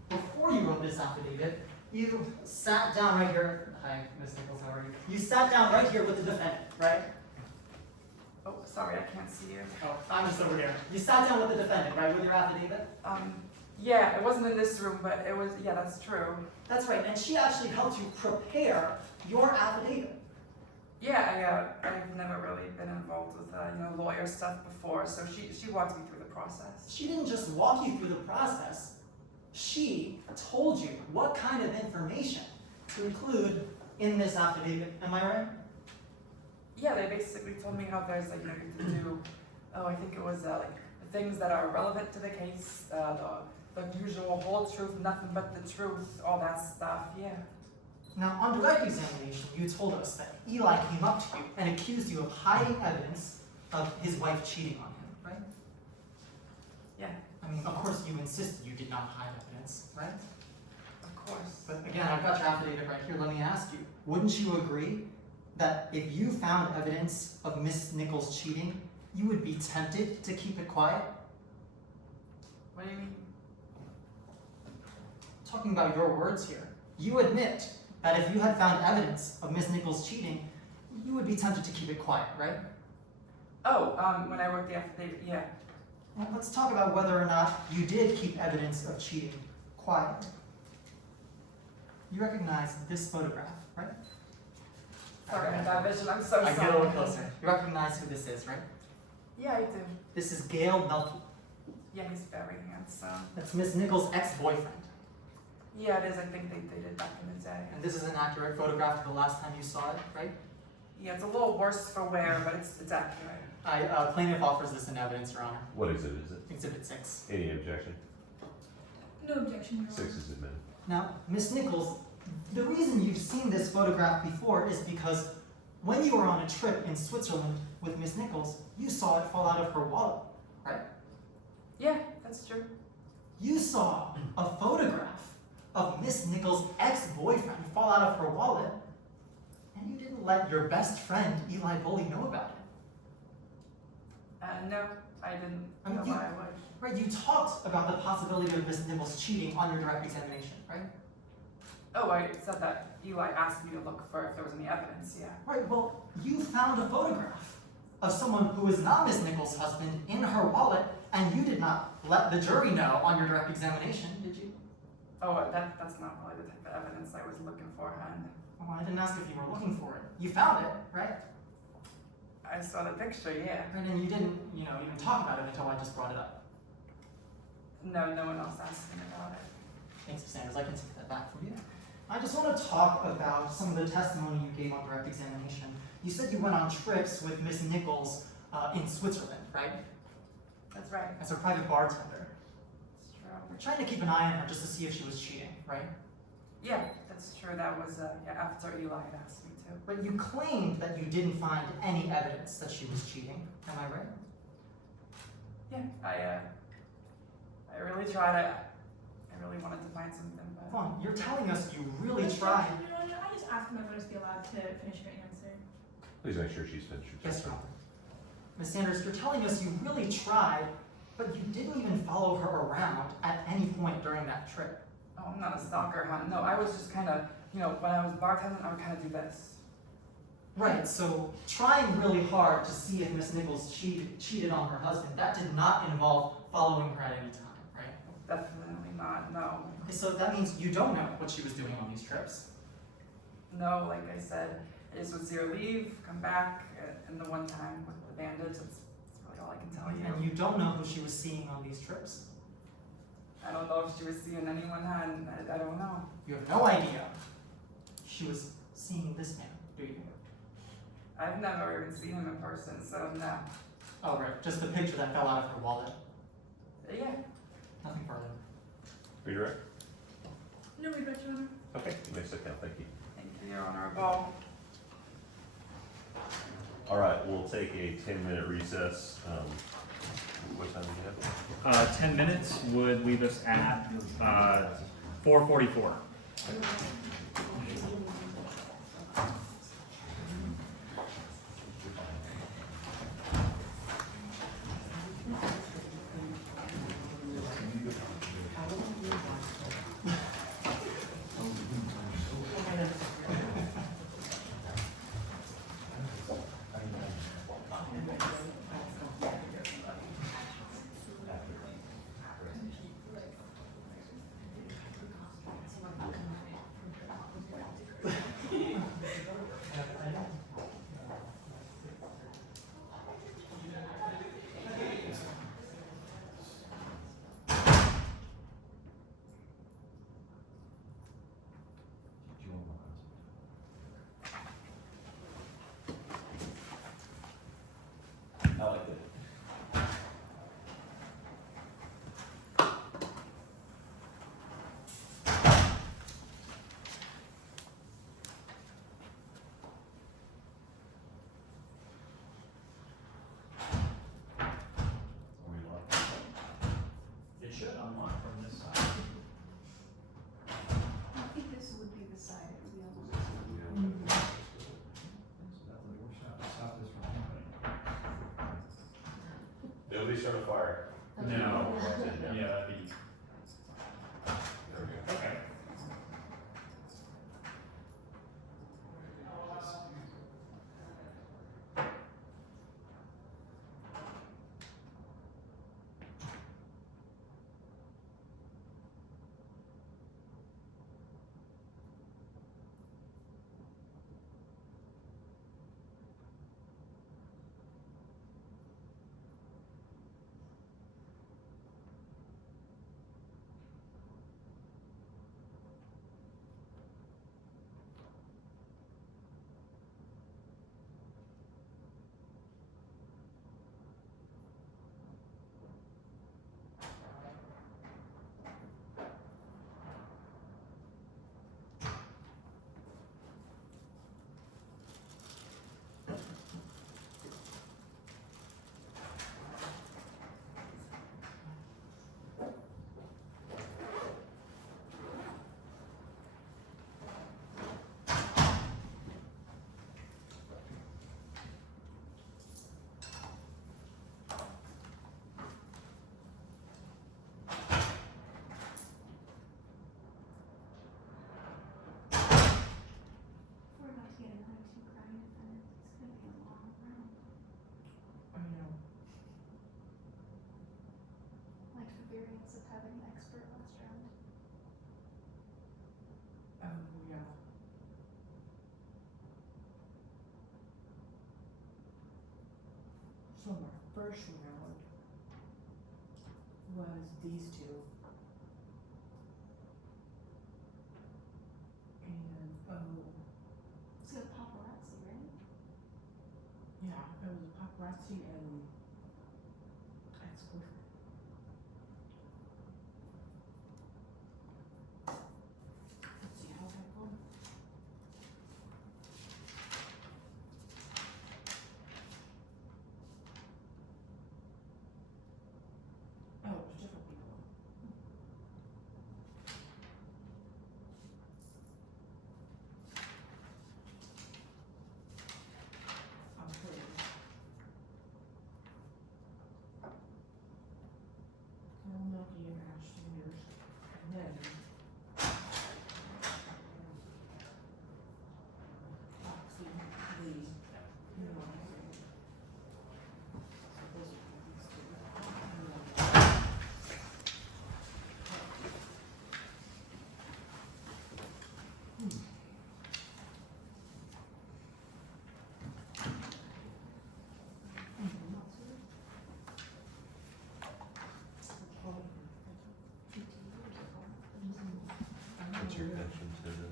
before you wrote this affidavit, you sat down right here. Hi, Ms. Nichols, how are you? You sat down right here with the defendant, right? Oh, sorry, I can't see you. Oh, I'm just over here. You sat down with the defendant, right, with your affidavit? Yeah, it wasn't in this room, but it was, yeah, that's true. That's right, and she actually helped you prepare your affidavit. Yeah, I've never really been involved with, lawyer stuff before, so she walked me through the process. She didn't just walk you through the process. She told you what kind of information to include in this affidavit. Am I right? Yeah, they basically told me how there's, like, to do, I think it was, like, the things that are relevant to the case, the usual whole truth, nothing but the truth, all that stuff, yeah. Now, on direct examination, you told us that Eli came up to you and accused you of hiding evidence of his wife cheating on him, right? Yeah, I mean, of course, you insisted you did not hide evidence, right? of course. But again, I've got your affidavit right here. Let me ask you, wouldn't you agree that if you found evidence of Miss Nichols cheating, you would be tempted to keep it quiet? What do you mean? Talking about your words here. You admit that if you had found evidence of Miss Nichols cheating, you would be tempted to keep it quiet, right? Oh, when I wrote the affidavit, yeah. Well, let's talk about whether or not you did keep evidence of cheating quiet. You recognize this photograph, right? Sorry, I had bad vision, I'm so I sorry. get a little closer. You recognize who this is, right? Yeah, I do. This is Gail Melky. Yeah, he's very handsome. That's Miss Nichols' ex-boyfriend. Yeah, it is, I think they dated back in the day. And this is an accurate photograph of the last time you saw it, right? Yeah, it's a little worse for wear, but it's accurate. Plaintiff offers this in evidence, Your Honor. What exhibit is it? Exhibit 6. Any objection? No objection, Your Honor. 6 is admitted. Now, Miss Nichols, the reason you've seen this photograph before is because when you were on a trip in Switzerland with Miss Nichols, you saw it fall out of her wallet, right? Yeah, that's true. You saw a photograph of Miss Nichols' ex-boyfriend fall out of her wallet, and you didn't let your best friend, Eli Bully, know about it. No, I didn't I mean, know you- why I would. Right, you talked about the possibility of Miss Nichols cheating on your direct examination, right? Oh, I said that Eli asked me to look for if there was any evidence, yeah. Right, well, you found a photograph of someone who is not Miss Nichols' husband in her wallet, and you did not let the jury know on your direct examination, did you? Oh, that's not really the type of evidence I was looking for, hon. Oh, I didn't ask if you were looking for it. You found it, right? I saw the picture, yeah. Right, and you didn't, even talk about it until I just brought it up. No, no one else asked me about it. Thanks, Ms. Sanders, I can take that back from you. I just want to talk about some of the testimony you gave on direct examination. You said you went on trips with Miss Nichols in Switzerland, right? That's right. As her private bartender. That's true. We're trying to keep an eye on her just to see if she was cheating, right? Yeah, that's true. That was, after Eli had asked me to. But you claimed that you didn't find any evidence that she was cheating. Am I right? Yeah, I really tried. I really wanted to find something, but... Come on, you're telling us you really Objection, tried. Your Honor, I just asked my voters to be allowed to finish her answer. Please make sure she's finished her Yes, testimony. Your Honor. Ms. Sanders, you're telling us you really tried, but you didn't even follow her around at any point during that trip. Oh, I'm not a stalker, hon. No, I was just kind of, when I was bartending, I would kind of do this. Right, so trying really hard to see if Miss Nichols cheated on her husband, that did not involve following her at any time, right? Definitely not, no. Okay, so that means you don't know what she was doing on these trips. No, like I said, I just would see her leave, come back, and the one time with the bandage, that's really all I can tell you. And you don't know who she was seeing on these trips. I don't know if she was seeing anyone, hon. I don't know. You have no idea she was seeing this man, do you? I've never even seen him in person, so no. Oh, right, just the picture that fell out of her wallet. Yeah. Nothing further. Redirect? No regret, Your Honor. Okay, you may sit down, thank you. Thank you, Your Honorable. All right, we'll take a 10-minute recess. What time do you have? 10 minutes would leave us at 4:44. I like it. It should unlock from this side. I think this would be the side it would be on. Nobody start a fire. No. Yeah. Yeah, that'd be. There we go. Okay. We're about to get another 2 crime defendants. It's gonna be a long round. I know. Like the variance of having an expert last round. Oh, yeah. So our first round was these two. And, It's got paparazzi, right? yeah, it was paparazzi and ex-boyfriend. Let's see how that goes. Oh, it was different people. I'm pretty. Carol Milky and Ash Sanders. And then. Foxy, Lee, you know, so those are these two. And then- What's your connection to the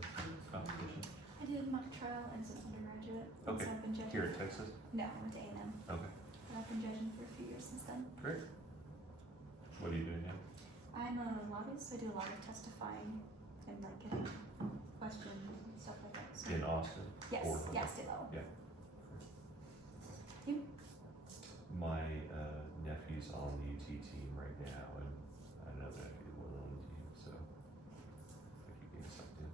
competition? I did mock trial and some undergraduate. and Okay. So I've been judging. Here at Texas? No, I went to A&M. Okay, But I've been judging for a few years since then. great. What are you doing now? I'm a lobbyist, so I do a lot of testifying and like getting questions and stuff like that. So In Austin? yes, Or- yes, state level. Yeah. You? My nephew parties on the UT team right now, and I know that I could be one on the team, so I keep getting sucked in.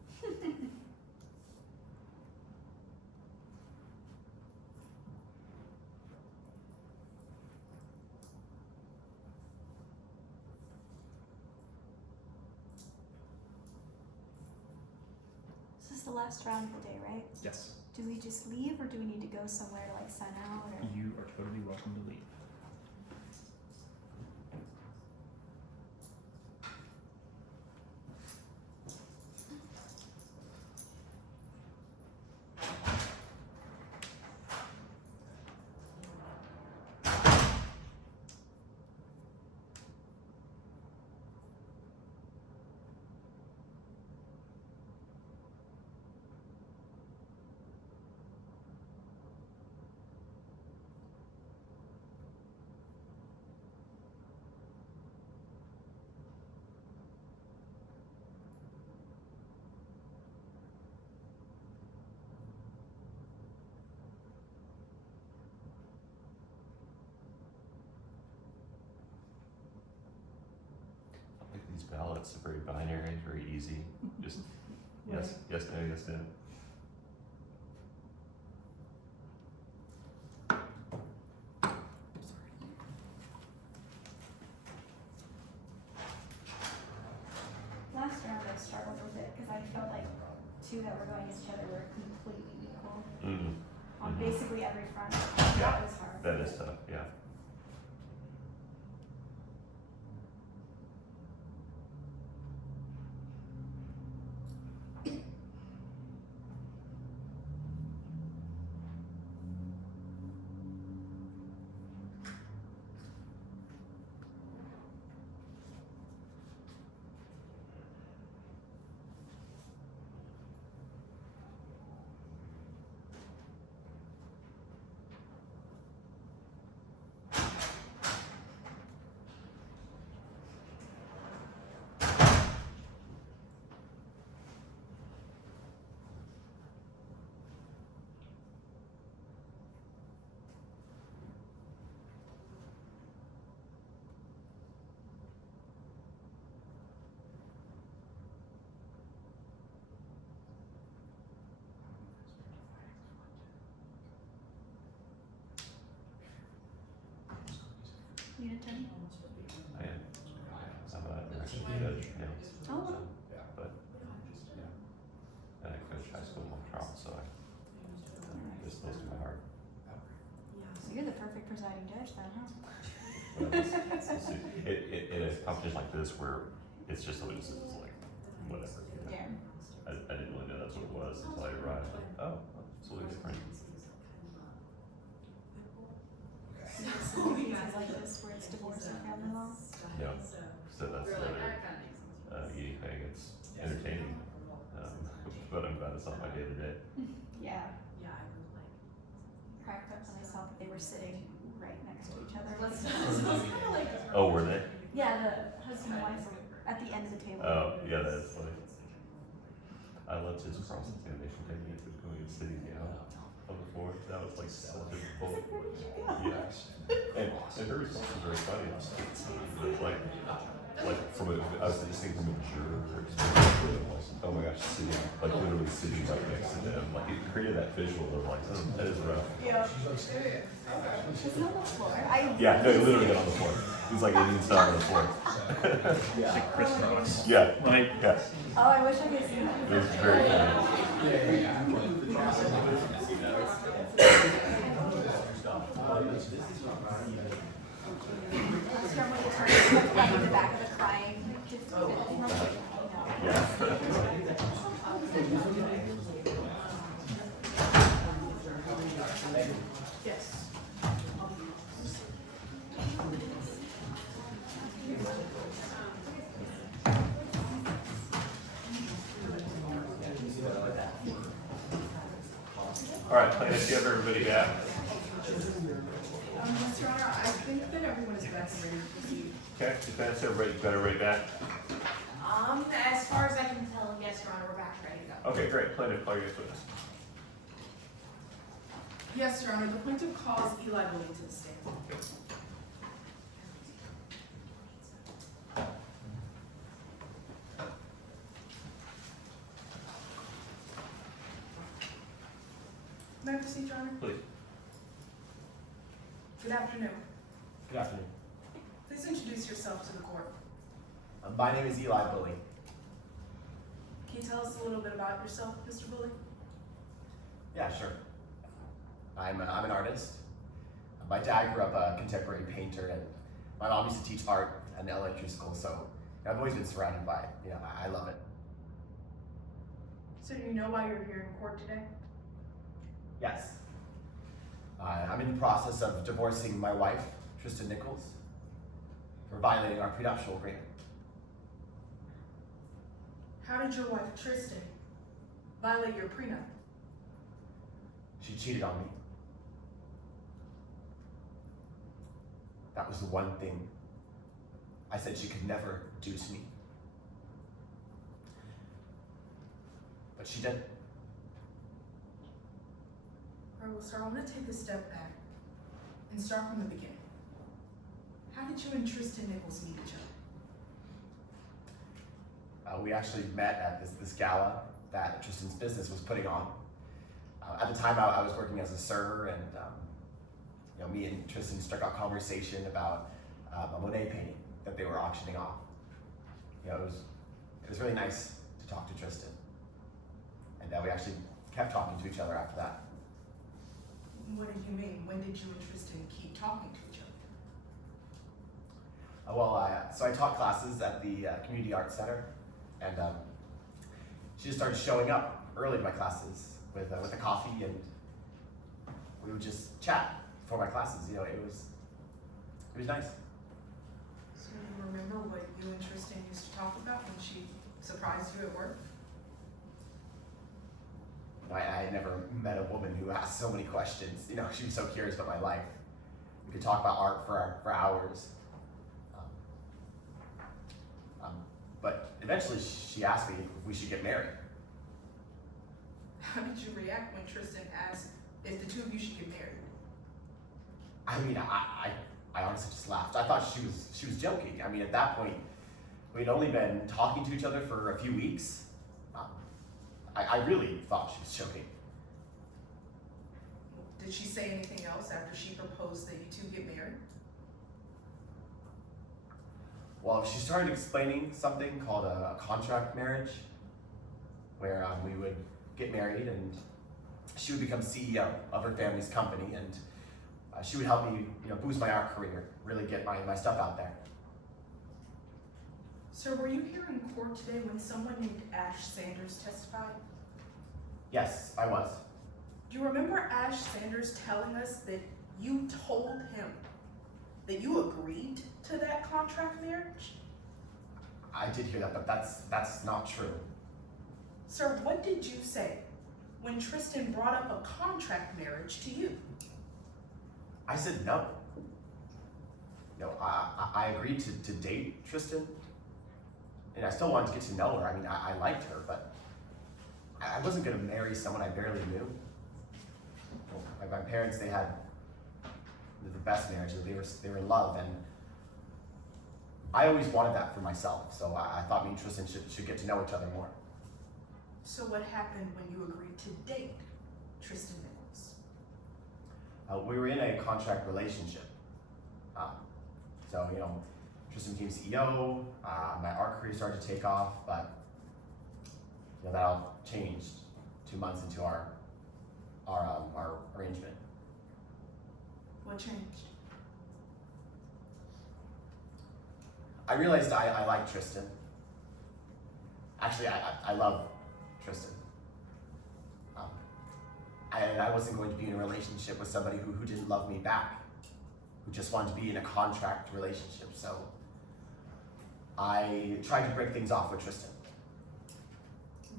This is the last round of the day, right? Yes. Do we just leave or do we need to go somewhere to like sign out or? You are totally welcome to leave. Like these ballots are very binary, very easy. Just yes, yes, no, yes, no. Last round I struggled with it because I felt like two that were going against each other were completely equal on basically every front. That was hard. That is tough, yeah. You an attorney? I am. I'm a actually judge now. Oh. But yeah, and I coach high school mock trial, so it's close to my heart. So you're the perfect presiding judge then, huh? But we'll see. In a competition like this where it's just the witnesses, it's like whatever. You know? Yeah. I didn't really know that's what it was until I arrived. Like, oh, it's totally different. Cases like this where it's divorce and family law. Yeah. So that's the other eating thing. It's entertaining, but I'm glad it's not my day to day. Yeah. Cracked up when I saw that they were sitting right next to each other. Oh, were they? Yeah, the husband and wife were at the end of the table. Oh, yeah, that's funny. I loved his cross examination technique of going and sitting down on the floor. That was like so difficult. Yeah. And her response was very funny. It's like from a, I was just thinking from a juror perspective, like, oh my gosh, sitting, like literally sitting right next to them. Like it created that visual of like, oh, that is rough. Yeah. Was it on the floor? Yeah, no, he literally got on the floor. He was like 18 style on the floor. It's like crisscross. Yeah. Like, Yeah. Oh, I wish I could see that. It was very funny. Last round when the attorney was like in the back of the crying. Yeah. Yes. All right, let's give everybody back. Yes, Your Honor, I think that everyone is back and ready to proceed. Okay, defense, everybody, got everybody back? As far as I can tell, yes, Your Honor, we're back ready to go. Okay, great. Plaintiff, call your next witness. Yes, Your Honor, the plaintiff calls Eli Willing to the stand. have a seat, Your Honor? Please. Good afternoon. Good afternoon. Please introduce yourself to the court. My name is Eli Bully. Can you tell us a little bit about yourself, Mr. Bully? Yeah, sure. I'm an artist. My dad grew up a contemporary painter, and my mom used to teach art at an elementary school, so I've always been surrounded by it. You know, I love it. So do you know why you're here in court today? Yes. I'm in the process of divorcing my wife, Tristan Nichols, for violating our prenuptial agreement. How did your wife, Tristan, violate your prenup? She cheated on me. That was the one thing I said she could never do to me. But she did. All right, well, sir, I want to take a step back and start from the beginning. How did you and Tristan Nichols meet each other? We actually met at this gala that Tristan's business was putting on. At the time, I was working as a server, and you know, me and Tristan struck out conversation about a Monet painting that they were auctioning off. You know, it was really nice to talk to Tristan, and we actually kept talking to each other after that. What did you mean? When did you and Tristan keep talking to each other? So I taught classes at the Community Arts Center, and she just started showing up early to my classes with a coffee, and we would just chat before my classes. You know, it was nice. So do you remember what you and Tristan used to talk about when she surprised you at work? I had never met a woman who asked so many questions. You know, she was so curious about my life. We could talk about art for hours. But eventually she asked me if we should get married. How did you react when Tristan asked if the two of you should get married? I mean, I honestly just laughed. I thought she was joking. I mean, at that point, we'd only been talking to each other for a few weeks. I really thought she was joking. Did she say anything else after she proposed that you two get married? Well, she started explaining something called a contract marriage, where we would get married and she would become CEO of her family's company, and she would help me, you know, boost my art career, really get my stuff out there. Sir, were you here in court today when someone named Ash Sanders testified? Yes, I was. Do you remember Ash Sanders telling us that you told him that you agreed to that contract marriage? I did hear that, but that's not true. Sir, what did you say when Tristan brought up a contract marriage to you? I said no. No, I agreed to date Tristan, and I still wanted to get to know her. I mean, I liked her, but I wasn't gonna marry someone I barely knew. Well, my parents, they had the best marriage. They were in love, and I always wanted that for myself. So I thought me and Tristan should get to know each other more. So what happened when you agreed to date Tristan Nichols? We were in a contract relationship. So, you know, Tristan became CEO, my art career started to take off, but you know, that all changed 2 months into our arrangement. What changed? I realized I like Tristan. Actually, I love Tristan. And I wasn't going to be in a relationship with somebody who didn't love me back, who just wanted to be in a contract relationship. So I tried to break things off with Tristan.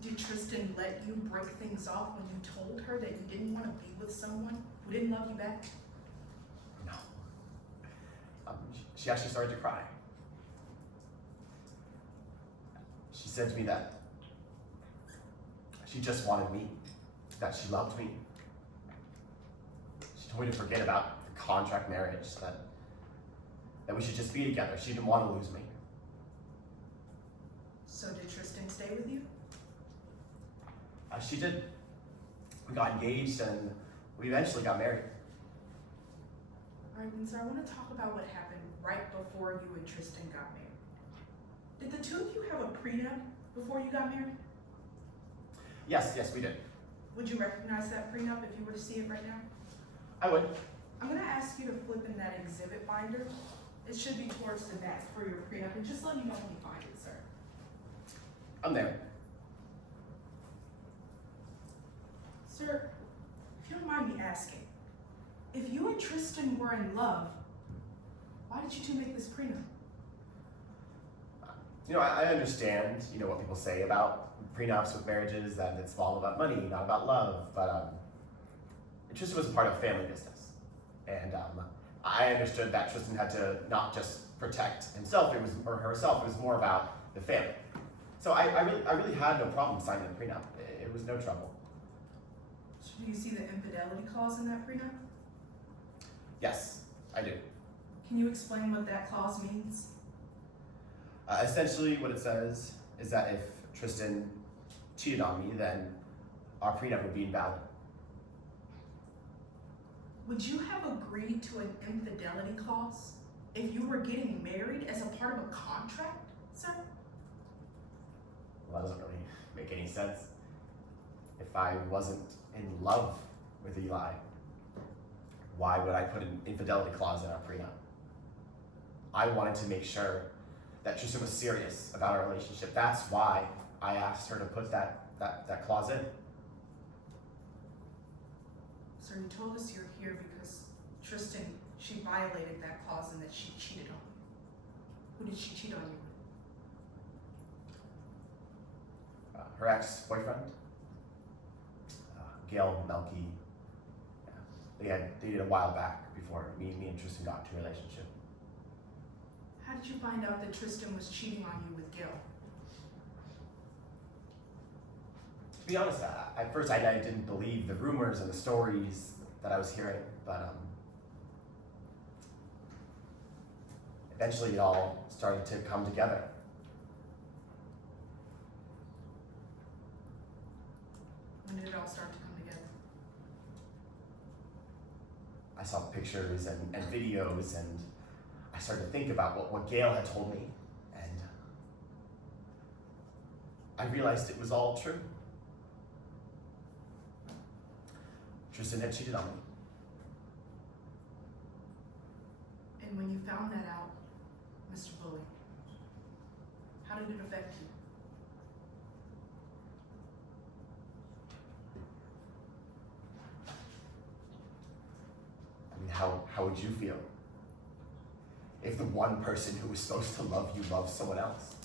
Did Tristan let you break things off when you told her that you didn't want to be with someone who didn't love you back? No. She actually started to cry. She said to me that she just wanted me, that she loved me. She told me to forget about the contract marriage, that we should just be together. She didn't want to lose me. So did Tristan stay with you? She did. We got engaged, and We eventually got married. Alright, Minzer, I want to talk about what happened right before you and Tristan got married. Did the two of you have a prenup before you got married? Yes, we did. Would you recognize that prenup if you were to see it right now? I would. I'm gonna ask you to flip in that exhibit binder. It should be towards the back for your prenup, and just let me know when you find it, sir. I'm there. Sir, if you don't mind me asking, if you and Tristan were in love, why did you two make this prenup? I understand, what people say about prenups with marriages, that it's all about money, not about love, but it just was part of family business. And I understood that Tristan had to not just protect himself, or herself, it was more about the family. So I really had no problem signing the prenup. It was no trouble. So do you see the infidelity clause in that prenup? Yes, I do. Can you explain what that clause means? Essentially, what it says is that if Tristan cheated on me, then our prenup would be invalid. Would you have agreed to an infidelity clause if you were getting married as a part of a contract, sir? Well, that doesn't really make any sense. If I wasn't in love with Eli, why would I put an infidelity clause in our prenup? I wanted to make sure that Tristan was serious about our relationship. That's why I asked her to put that clause in. Sir, you told us you're here because Tristan, she violated that clause and that she cheated on you. Who did she cheat on you with? Her ex-boyfriend, Gail Melky. They had dated a while back before me and Tristan got into a relationship. How did you find out that Tristan was cheating on you with Gail? To be honest, at first I didn't believe the rumors and the stories that I was hearing, but eventually it all started to come together. When did it all start to come together? I saw pictures and videos, and I started to think about what Gail had told me, and I realized it was all true. Tristan had cheated on me. And when you found that out, Mr. Bully, how did it affect you? I mean, how would you feel if the one person who was supposed to love you loved someone else?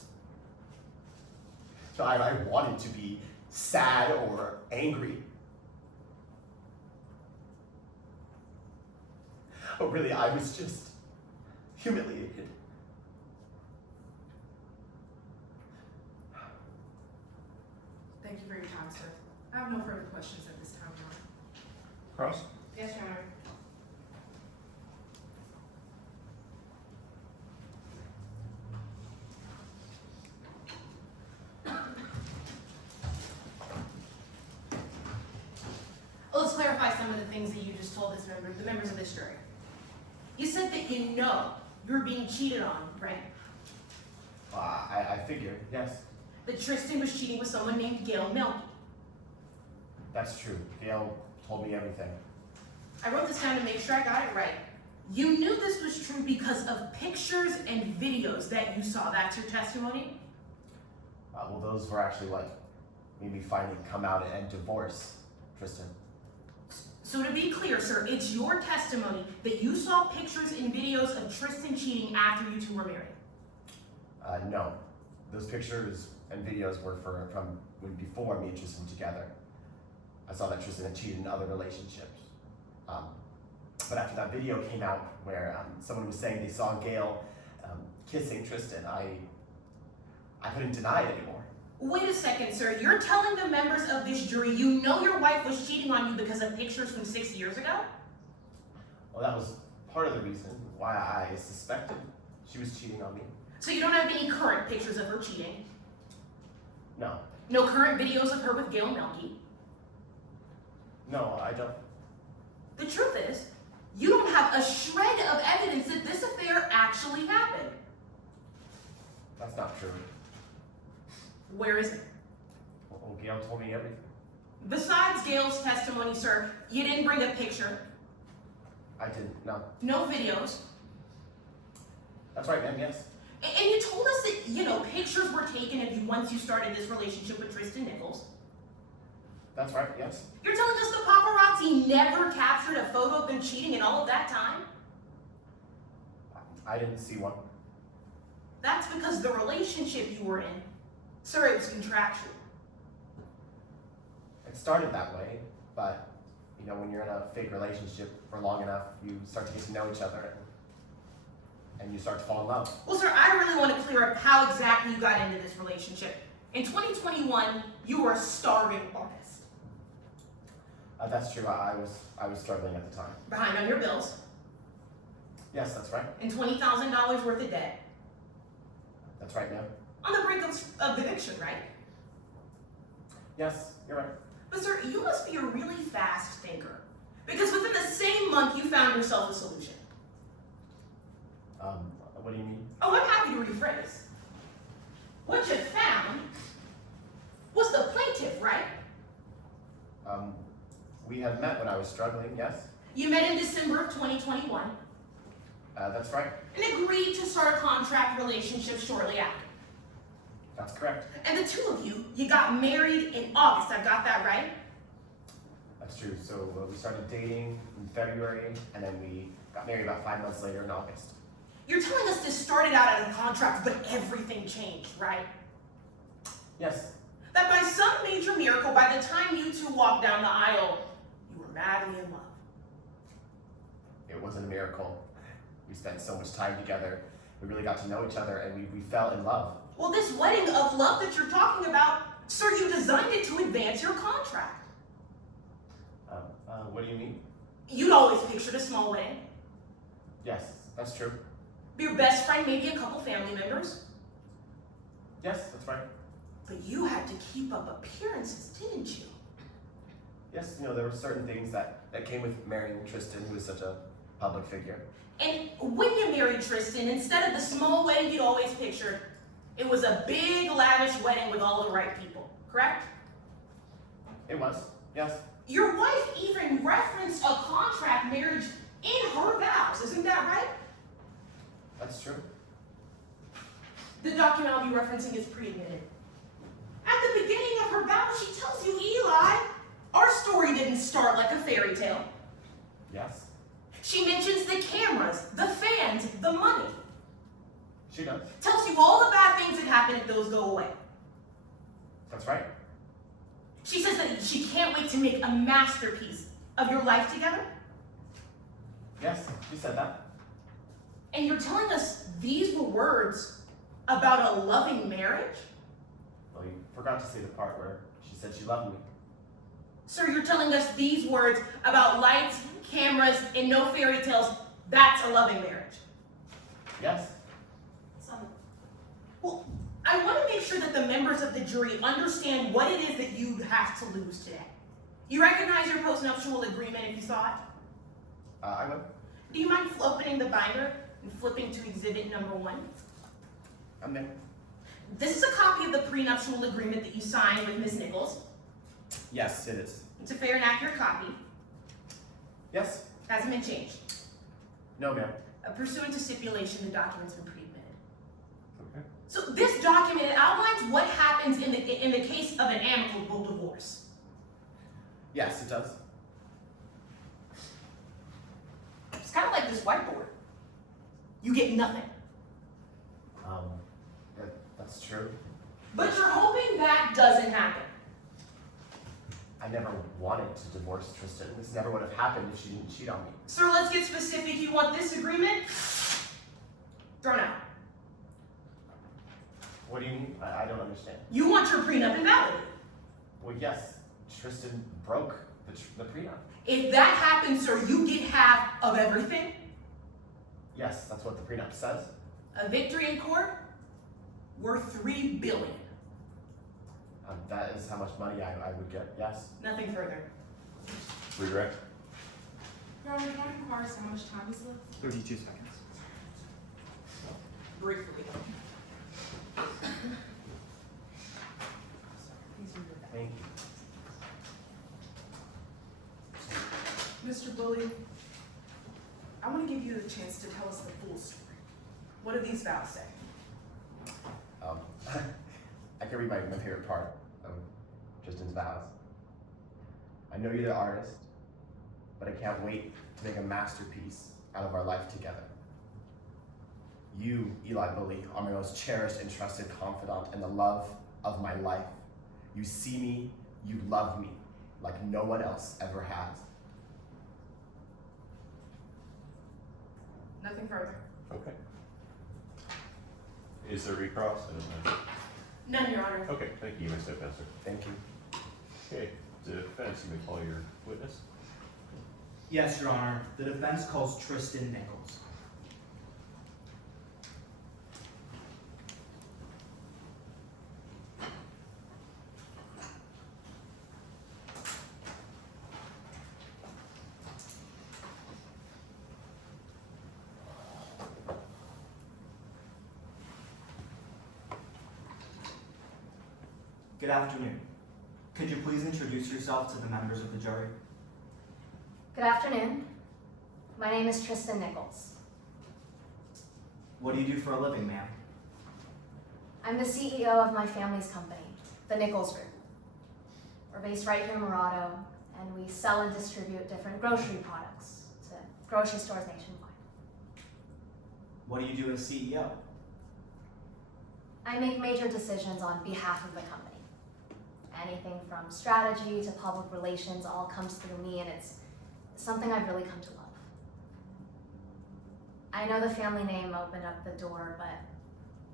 So I wanted to be sad or angry. But really, I was just humiliated. Thank you for your time, sir. I have no further questions at this time, Your Honor. Cross? Yes, Your Honor. Let's clarify some of the things that you just told the members of this jury. You said that you know you're being cheated on, right? I figured, yes. That Tristan was cheating with someone named Gail Melky. That's true. Gail told me everything. I wrote this down to make sure I got it right. You knew this was true because of pictures and videos that you saw. That's your testimony? Well, those were actually what made me finally come out and divorce Tristan. So to be clear, sir, it's your testimony that you saw pictures and videos of Tristan cheating after you two were married? No. Those pictures and videos were from when before me and Tristan together. I saw that Tristan had cheated in other relationships. But after that video came out where someone was saying they saw Gail kissing Tristan, I couldn't deny it anymore. Wait a second, sir. You're telling the members of this jury you know your wife was cheating on you because of pictures from 6 years ago? Well, that was part of the reason why I suspected she was cheating on me. So you don't have any current pictures of her cheating? No. No current videos of her with Gail Melky? No, I don't. The truth is, you don't have a shred of evidence that this affair actually happened. That's not true. Where is it? Well, Gail told me everything. Besides Gail's testimony, sir, you didn't bring a picture, I didn't, no. no videos, That's right, ma'am, yes. and you told us that, you know, pictures were taken of you once you started this relationship with Tristan Nichols. That's right, yes. You're telling us the paparazzi never captured a photo of them cheating in all of that time? I didn't see one. That's because the relationship you were in, sir, it was contractual. It started that way, but, you know, when you're in a fake relationship for long enough, you start to get to know each other, and you start to fall in love. Well, sir, I really want to clear up how exactly you got into this relationship. In 2021, you were a starving artist, That's true, I was struggling at the time. behind on your bills, Yes, that's right. and $20,000 worth of debt, That's right, ma'am. on the brink of eviction, right? Yes, you're right. But sir, you must be a really fast thinker, because within the same month, you found yourself a solution. What do you mean? Oh, I'm happy to rephrase. What you found was the plaintiff, right? We had met when I was struggling, yes? You met in December of 2021 That's right. and agreed to start a contract relationship shortly after. That's correct. And the two of you, you got married in August. I got that right? That's true. So we started dating in February, and then we got married about 5 months later in August. You're telling us this started out as a contract, but everything changed, right? Yes, That by some major miracle, by the time you two walked down the aisle, you were madly in love. it wasn't a miracle. We spent so much time together. We really got to know each other, and we fell in love. Well, this wedding of love that you're talking about, sir, you designed it to advance your contract. What do you mean? You'd always pictured a small wedding. Yes, that's true. Your best friend, maybe a couple family members. Yes, that's right. But you had to keep up appearances, didn't you? Yes, you know, there were certain things that came with marrying Tristan, who was such a public figure. And when you married Tristan, instead of the small wedding you'd always pictured, it was a big, lavish wedding with all the right people, correct? It was, yes. Your wife even referenced a contract marriage in her vows, isn't that right? That's true. The document I'll be referencing is pre-admitted. At the beginning of her vows, she tells you, Eli, our story didn't start like a fairy tale. Yes, She mentions the cameras, the fans, the money. she does. Tells you all the bad things that happen if those go away. That's right. She says that she can't wait to make a masterpiece of your life together. Yes, she said that. And you're telling us these were words about a loving marriage? Well, you forgot to say the part where she said she loved me. Sir, you're telling us these words about lights, cameras, and no fairy tales. That's a loving marriage. Yes. Well, I want to make sure that the members of the jury understand what it is that you have to lose today. You recognize your postnuptial agreement if you saw it? I would. Do you mind opening the binder and flipping to exhibit number 1? I'm there. This is a copy of the prenuptial agreement that you signed with Ms. Nichols. Yes, it is. It's a fair and accurate copy. Yes. Hasn't been changed. No, ma'am. Pursuant to stipulation, the document's been pre-admitted. Okay. So this document, it outlines what happens in the case of an amicable divorce. Yes, it does. It's kind of like this whiteboard. You get nothing. That's true. But you're hoping that doesn't happen. I never wanted to divorce Tristan. This never would have happened if she didn't cheat on me. Sir, let's get specific. You want this agreement thrown out. What do you mean? I don't understand. You want your prenup invalidated. Well, yes, Tristan broke the prenup. If that happens, sir, you get half of everything. Yes, that's what the prenup says. A victory in court worth $3 billion. That is how much money I would get, yes. Nothing further. Redirect. Your Honor, can I inquire how much time is left? 32 seconds. Briefly. Thank you. Mr. Bully, I want to give you the chance to tell us the full story. What do these vows say? I can read my favorite part of Tristan's vows. I know you're the artist, but I can't wait to make a masterpiece out of our life together. You, Eli Bully, are my most cherished and trusted confidant and the love of my life. You see me, you love me, like no one else ever has. Nothing further. Okay. Is there recross? None, Your Honor. Okay, thank you, Mr. Fencer. Thank you. Okay, defense, you may call your witness. Yes, Your Honor. The defense calls Tristan Nichols. Good afternoon. Could you please introduce yourself to the members of the jury? Good afternoon. My name is Tristan Nichols. What do you do for a living, ma'am? I'm the CEO of my family's company, the Nichols Group. We're based right here in Murado, and we sell and distribute different grocery products to grocery stores nationwide. What do you do as CEO? I make major decisions on behalf of the company. Anything from strategy to public relations all comes through me, and it's something I've really come to love. I know the family name opened up the door, but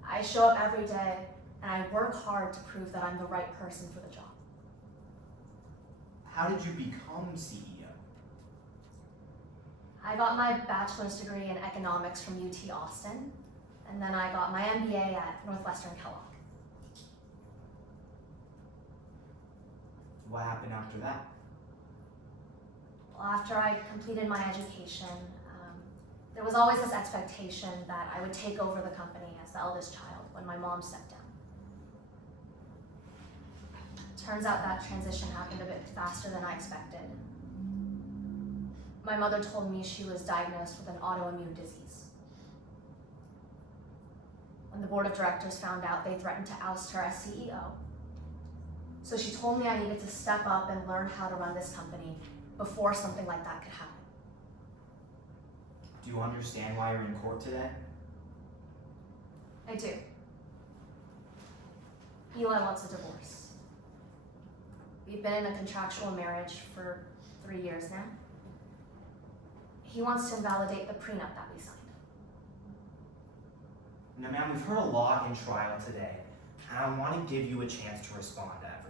I show up every day and I work hard to prove that I'm the right person for the job. How did you become CEO? I got my bachelor's degree in economics from UT Austin, and then I got my MBA at Northwestern Kellogg. What happened after that? Well, after I completed my education, there was always this expectation that I would take over the company as the eldest child when my mom stepped down. Turns out that transition happened a bit faster than I expected. My mother told me she was diagnosed with an autoimmune disease. When the board of directors found out, they threatened to oust her as CEO. So she told me I needed to step up and learn how to run this company before something like that could happen. Do you understand why you're in court today? I do. Eli wants a divorce. We've been in a contractual marriage for 3 years now. He wants to invalidate the prenup that we signed. Now, ma'am, we've heard a lot in trial today, and I want to give you a chance to respond to everything.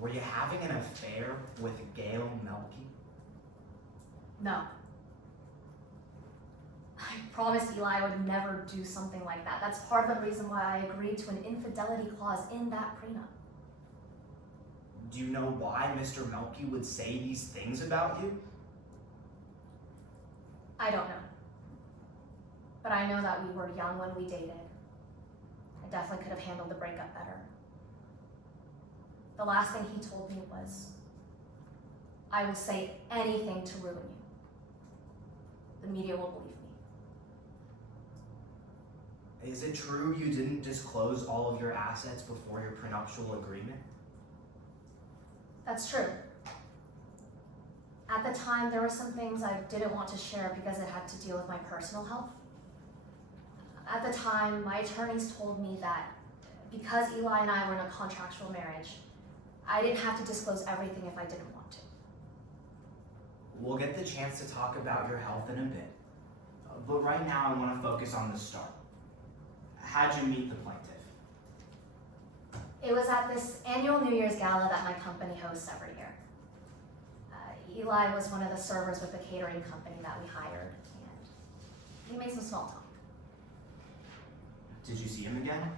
Were you having an affair with Gail Melky? No. I promised Eli I would never do something like that. That's part of the reason why I agreed to an infidelity clause in that prenup. Do you know why Mr. Melky would say these things about you? I don't know. But I know that we were young when we dated. I definitely could have handled the breakup better. The last thing he told me was, I will say anything to ruin you. The media will believe me. Is it true you didn't disclose all of your assets before your prenuptial agreement? That's true. At the time, there were some things I didn't want to share because it had to deal with my personal health. At the time, my attorneys told me that because Eli and I were in a contractual marriage, I didn't have to disclose everything if I didn't want to. We'll get the chance to talk about your health in a bit. But right now, I want to focus on the start. How'd you meet the plaintiff? It was at this annual New Year's gala that my company hosts every year. Eli was one of the servers with the catering company that we hired, and we made some small talk. Did you see him again?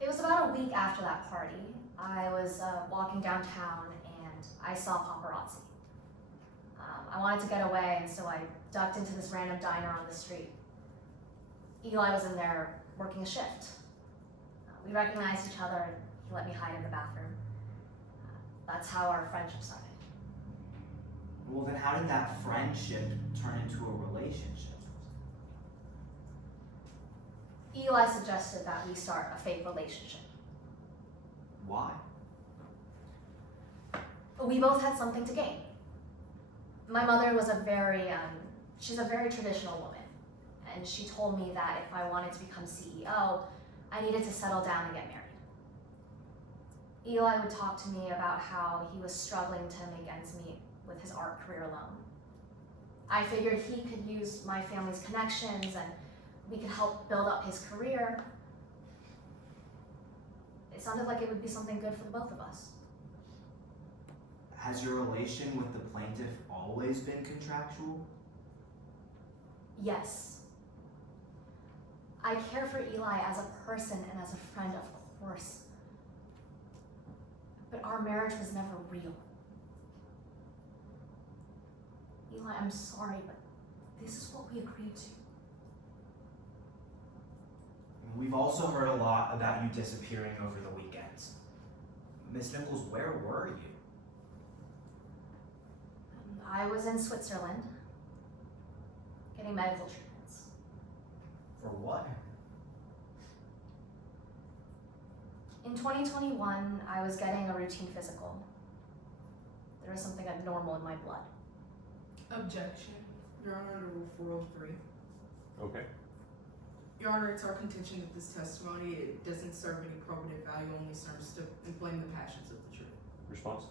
It was about a week after that party. I was walking downtown and I saw paparazzi. I wanted to get away, and so I ducked into this random diner on the street. Eli was in there working a shift. We recognized each other, and he let me hide in the bathroom. That's how our friendship started. Well, then how did that friendship turn into a relationship? Eli suggested that we start a fake relationship. Why? We both had something to gain. My mother was she's a very traditional woman, and she told me that if I wanted to become CEO, I needed to settle down and get married. Eli would talk to me about how he was struggling to make ends meet with his art career alone. I figured he could use my family's connections and we could help build up his career. It sounded like it would be something good for the both of us. Has your relation with the plaintiff always been contractual? Yes. I care for Eli as a person and as a friend, of course. But our marriage was never real. Eli, I'm sorry, but this is what we agreed to. We've also heard a lot about you disappearing over the weekends. Miss Nichols, where were you? I was in Switzerland, getting medical treatments. For what? In 2021, I was getting a routine physical. There was something abnormal in my blood. Objection, Your Honor, under Rule 403. Okay. Your Honor, it's our contention that this testimony, it doesn't serve any probative value, only serves to inflame the passions of the jury. Response?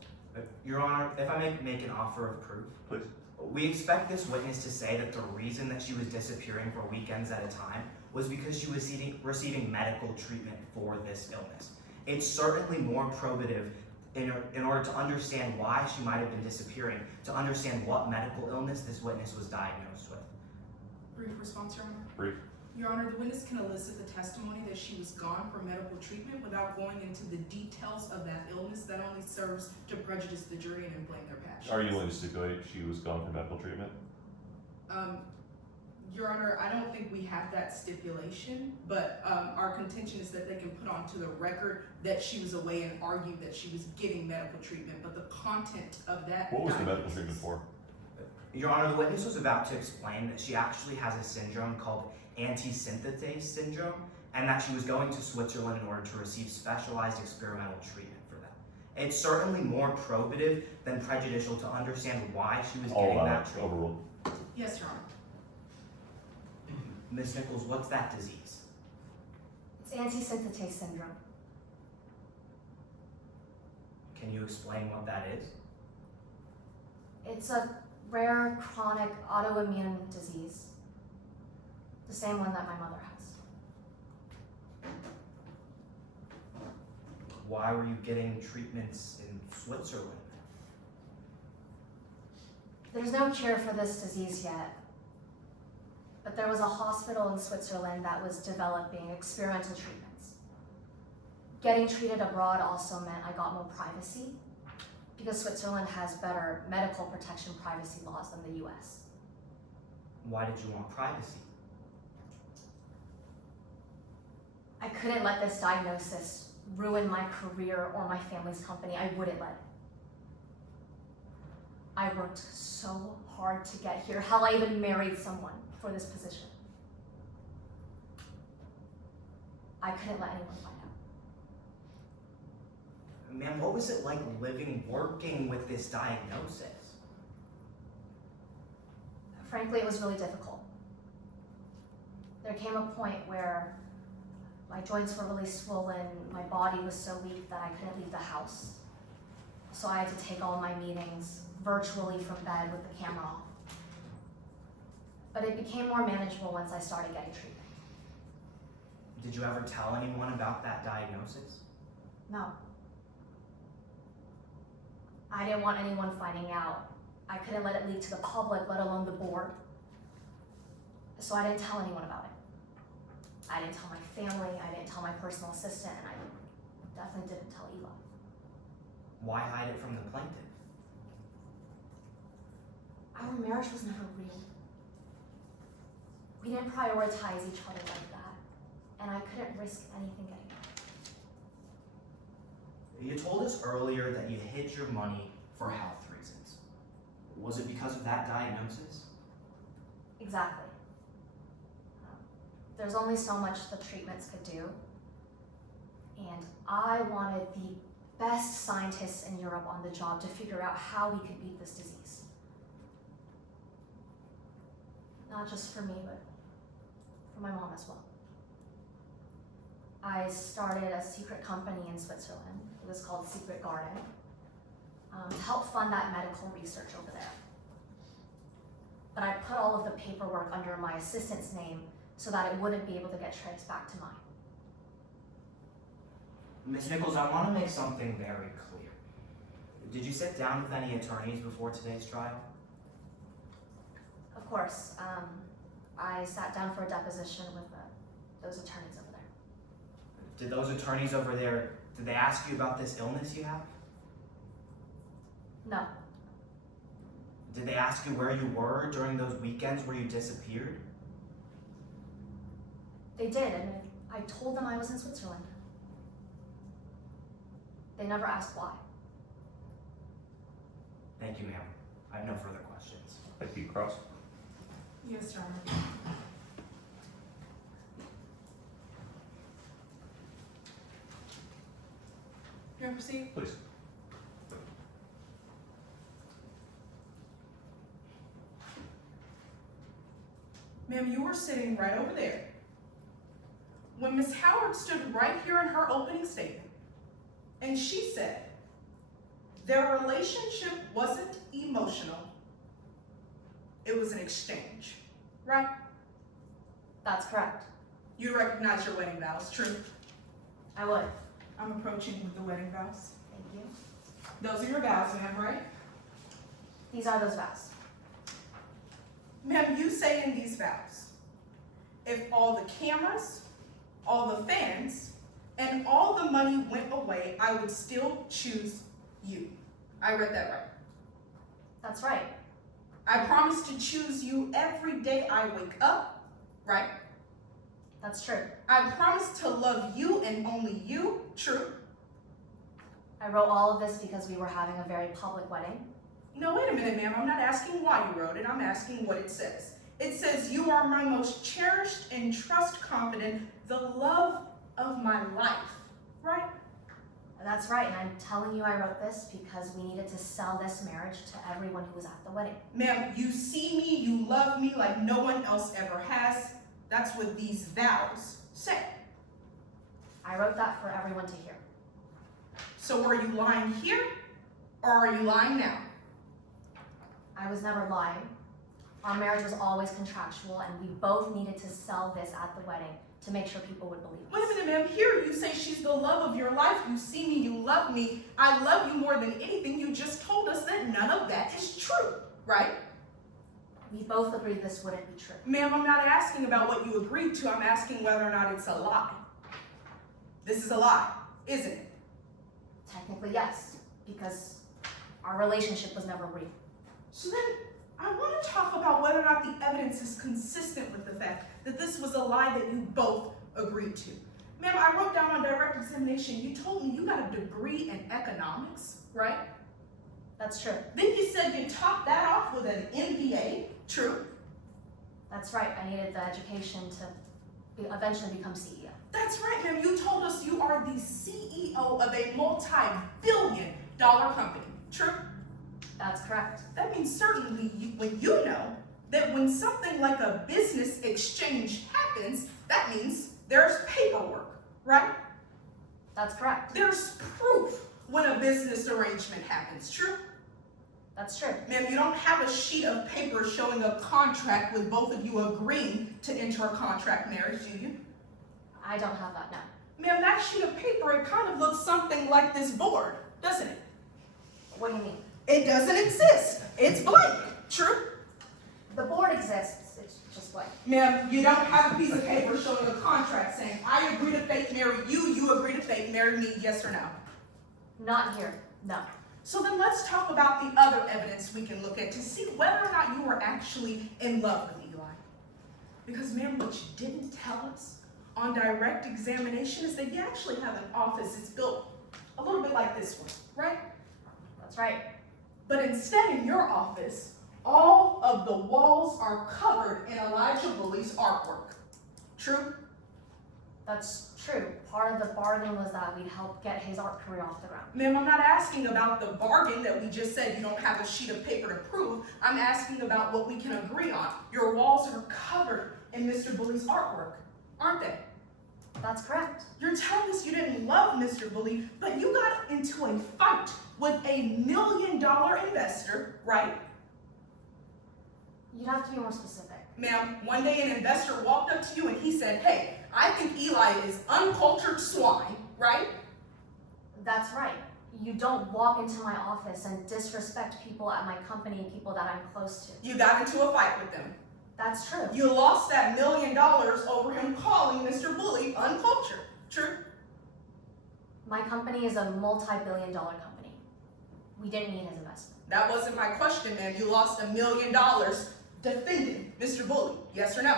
Your Honor, if I may make an offer of proof. Please. We expect this witness to say that the reason that she was disappearing for weekends at a time was because she was receiving medical treatment for this illness. It's certainly more probative in order to understand why she might have been disappearing, to understand what medical illness this witness was diagnosed with. Brief response, Your Honor. Brief. Your Honor, the witness can elicit the testimony that she was gone for medical treatment without going into the details of that illness. That only serves to prejudice the jury and inflame their passions. Are you willing to stipulate she was gone for medical treatment? Your Honor, I don't think we have that stipulation, but our contention is that they can put onto the record that she was away and argue that she was getting medical treatment, but the content of that. What was the medical treatment for? Your Honor, the witness was about to explain that she actually has a syndrome called anti-synthetase syndrome, and that she was going to Switzerland in order to receive specialized experimental treatment for that. It's certainly more probative than prejudicial to understand why she was getting that treatment. Overruled. Yes, Your Honor. Ms. Nichols, what's that disease? It's anti-synthetase syndrome. Can you explain what that is? It's a rare chronic autoimmune disease. The same one that my mother has. Why were you getting treatments in Switzerland? There's no cure for this disease yet, but there was a hospital in Switzerland that was developing experimental treatments. Getting treated abroad also meant I got more privacy, because Switzerland has better medical protection privacy laws than the US. Why did you want privacy? I couldn't let this diagnosis ruin my career or my family's company. I wouldn't let it. I worked so hard to get here. Hell, I even married someone for this position. I couldn't let anyone find out. Man, what was it like working with this diagnosis? Frankly, it was really difficult. There came a point where my joints were really swollen, my body was so weak that I couldn't leave the house. So I had to take all my meetings virtually from bed with the camera off. But it became more manageable once I started getting treatment. Did you ever tell anyone about that diagnosis? No. I didn't want anyone finding out. I couldn't let it leak to the public, let alone the board. So I didn't tell anyone about it. I didn't tell my family, I didn't tell my personal assistant, and I definitely didn't tell Eli. Why hide it from the plaintiff? our marriage was never real. We didn't prioritize each other like that, and I couldn't risk anything getting hurt. You told us earlier that you hid your money for health reasons. Was it because of that diagnosis? Exactly. There's only so much the treatments could do, and I wanted the best scientists in Europe on the job to figure out how we could beat this disease. Not just for me, but for my mom as well. I started a secret company in Switzerland. It was called Secret Garden, to help fund that medical research over there. But I put all of the paperwork under my assistant's name so that it wouldn't be able to get traced back to mine. Ms. Nichols, I want to make something very clear. Did you sit down with any attorneys before today's trial? Of course, I sat down for a deposition with those attorneys over there. Did those attorneys over there, did they ask you about this illness you have? No, Did they ask you where you were during those weekends where you disappeared? they did, and I told them I was in Switzerland. They never asked why. Thank you, ma'am. I have no further questions. Thank you, Cross. Yes, Your Honor. May I proceed? Please. Ma'am, you were sitting right over there when Miss Howard stood right here in her opening statement, and she said their relationship wasn't emotional, it was an exchange, right? That's correct. You recognize your wedding vows, true? I would. I'm approaching with the wedding vows. Thank you. Those are your vows, ma'am, right? These are those vows. Ma'am, you say in these vows, if all the cameras, all the fans, and all the money went away, I would still choose you. I read that right. That's right. I promise to choose you every day I wake up, right? That's true. I promise to love you and only you, true? I wrote all of this because we were having a very public wedding. No, wait a minute, ma'am. I'm not asking why you wrote it. I'm asking what it says. It says, you are my most cherished and trust confident, the love of my life, right? That's right, and I'm telling you I wrote this because we needed to sell this marriage to everyone who was at the wedding. Ma'am, you see me, you love me like no one else ever has. That's what these vows say. I wrote that for everyone to hear. So are you lying here, or are you lying now? I was never lying. Our marriage was always contractual, and we both needed to sell this at the wedding to make sure people would believe us. Wait a minute, ma'am. Here you say she's the love of your life. You see me, you love me. I love you more than anything. You just told us that none of that is true, right? We both agreed this wouldn't be true. Ma'am, I'm not asking about what you agreed to. I'm asking whether or not it's a lie. This is a lie, isn't it? Technically, yes, because our relationship was never real. So then, I want to talk about whether or not the evidence is consistent with the fact that this was a lie that you both agreed to. Ma'am, I wrote down on direct examination, you told me you got a degree in economics, right? That's true. Then you said you topped that off with an MBA, true? That's right. I needed the education to eventually become CEO. That's right, ma'am. You told us you are the CEO of a multi-billion-dollar company, true? That's correct. That means certainly when you know that when something like a business exchange happens, that means there's paperwork, right? That's correct. There's proof when a business arrangement happens, true? That's true. Ma'am, you don't have a sheet of paper showing a contract with both of you agreeing to enter a contract marriage, do you? I don't have that now. Ma'am, that sheet of paper, it kind of looks something like this board, doesn't it? What do you mean? It doesn't exist. It's blank, true? The board exists. It's just blank. Ma'am, you don't have a piece of paper showing a contract saying, I agree to fake marry you, you agree to fake marry me, yes or no? Not here. No. So then let's talk about the other evidence we can look at to see whether or not you were actually in love with Eli. Because ma'am, what you didn't tell us on direct examination is that you actually have an office that's built a little bit like this one, right? That's right. But instead in your office, all of the walls are covered in Elijah Bully's artwork. True? That's true. Part of the bargain was that we'd help get his art career off the ground. Ma'am, I'm not asking about the bargain that we just said you don't have a sheet of paper to prove. I'm asking about what we can agree on. Your walls are covered in Mr. Bully's artwork, aren't they? That's correct. You're telling us you didn't love Mr. Bully, but you got into a fight with $1 million investor, right? You'd have to be more specific. Ma'am, one day an investor walked up to you and he said, hey, I think Eli is uncultured swine, right? That's right. You don't walk into my office and disrespect people at my company, people that I'm close to. You got into a fight with them. That's true. You lost that $1 million over him calling Mr. Bully uncultured. True? My company is a multi-billion-dollar company. We didn't need his investment. That wasn't my question, ma'am. You lost $1 million defending Mr. Bully. Yes or no?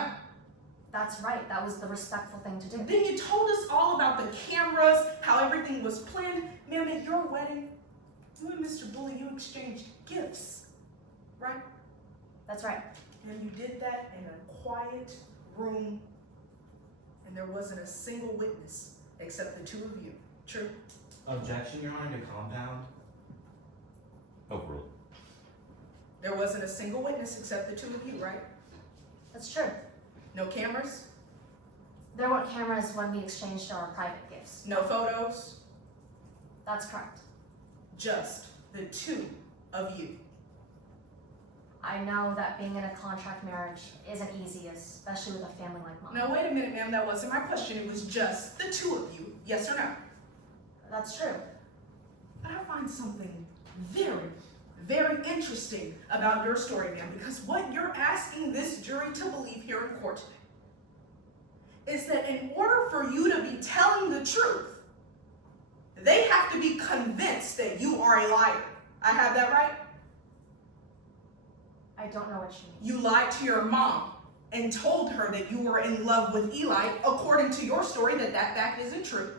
That's right. That was the respectful thing to do. Then you told us all about the cameras, how everything was planned. Ma'am, at your wedding, you and Mr. Bully, you exchanged gifts, right? That's right. And you did that in a quiet room, and there wasn't a single witness except the two of you. True? Objection, Your Honor, to compound. Overruled. There wasn't a single witness except the two of you, right? That's true. No cameras? There weren't cameras when we exchanged our private gifts. No photos? That's correct. Just the two of you. I know that being in a contract marriage isn't easy, especially with a family like mine. No, wait a minute, ma'am. That wasn't my question. It was just the two of you. Yes or no? That's true. But I find something very, very interesting about your story, ma'am, because what you're asking this jury to believe here in court today is that in order for you to be telling the truth, they have to be convinced that you are a liar. I have that right? I don't know what you mean. You lied to your mom and told her that you were in love with Eli, according to your story that fact isn't true.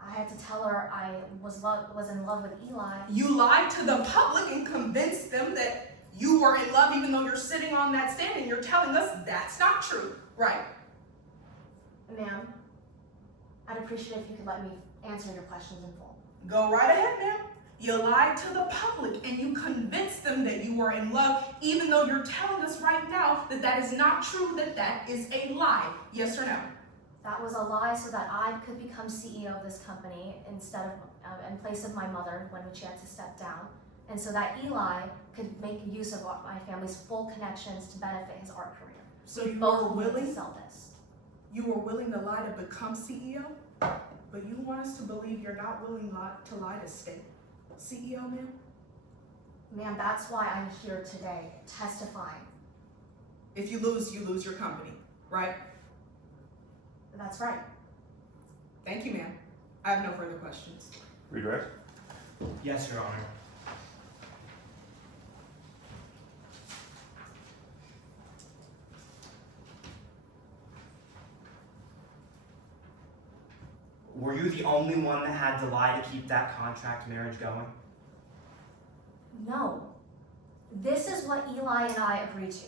I had to tell her I was in love with Eli. You lied to the public and convinced them that you were in love even though you're sitting on that stand and you're telling us that's not true, right? Ma'am, I'd appreciate if you could let me answer your questions in full. Go right ahead, ma'am. You lied to the public and you convinced them that you were in love even though you're telling us right now that that is not true, that is a lie. Yes or no? That was a lie so that I could become CEO of this company instead of in place of my mother when she had to step down, and so that Eli could make use of my family's full connections to benefit his art career. So you Both were wanted willing to sell this. You were willing to lie to become CEO, but you want us to believe you're not willing to lie to stay CEO, ma'am? Ma'am, that's why I'm here today, testifying. If you lose your company, right? That's right. Thank you, ma'am. I have no further questions. Redirect? Yes, Your Honor. Were you the only one that had to lie to keep that contract marriage going? No. This is what Eli and I agreed to.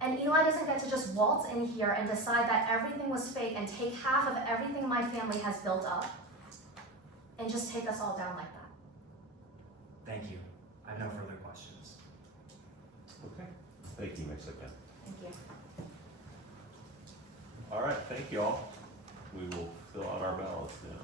And Eli doesn't get to just waltz in here and decide that everything was fake and take half of everything my family has built up and just take us all down like that. Thank you. I have no further questions. Okay. Thank you, Ms. Again. Thank you. All right, thank you all. We will fill out our ballots now.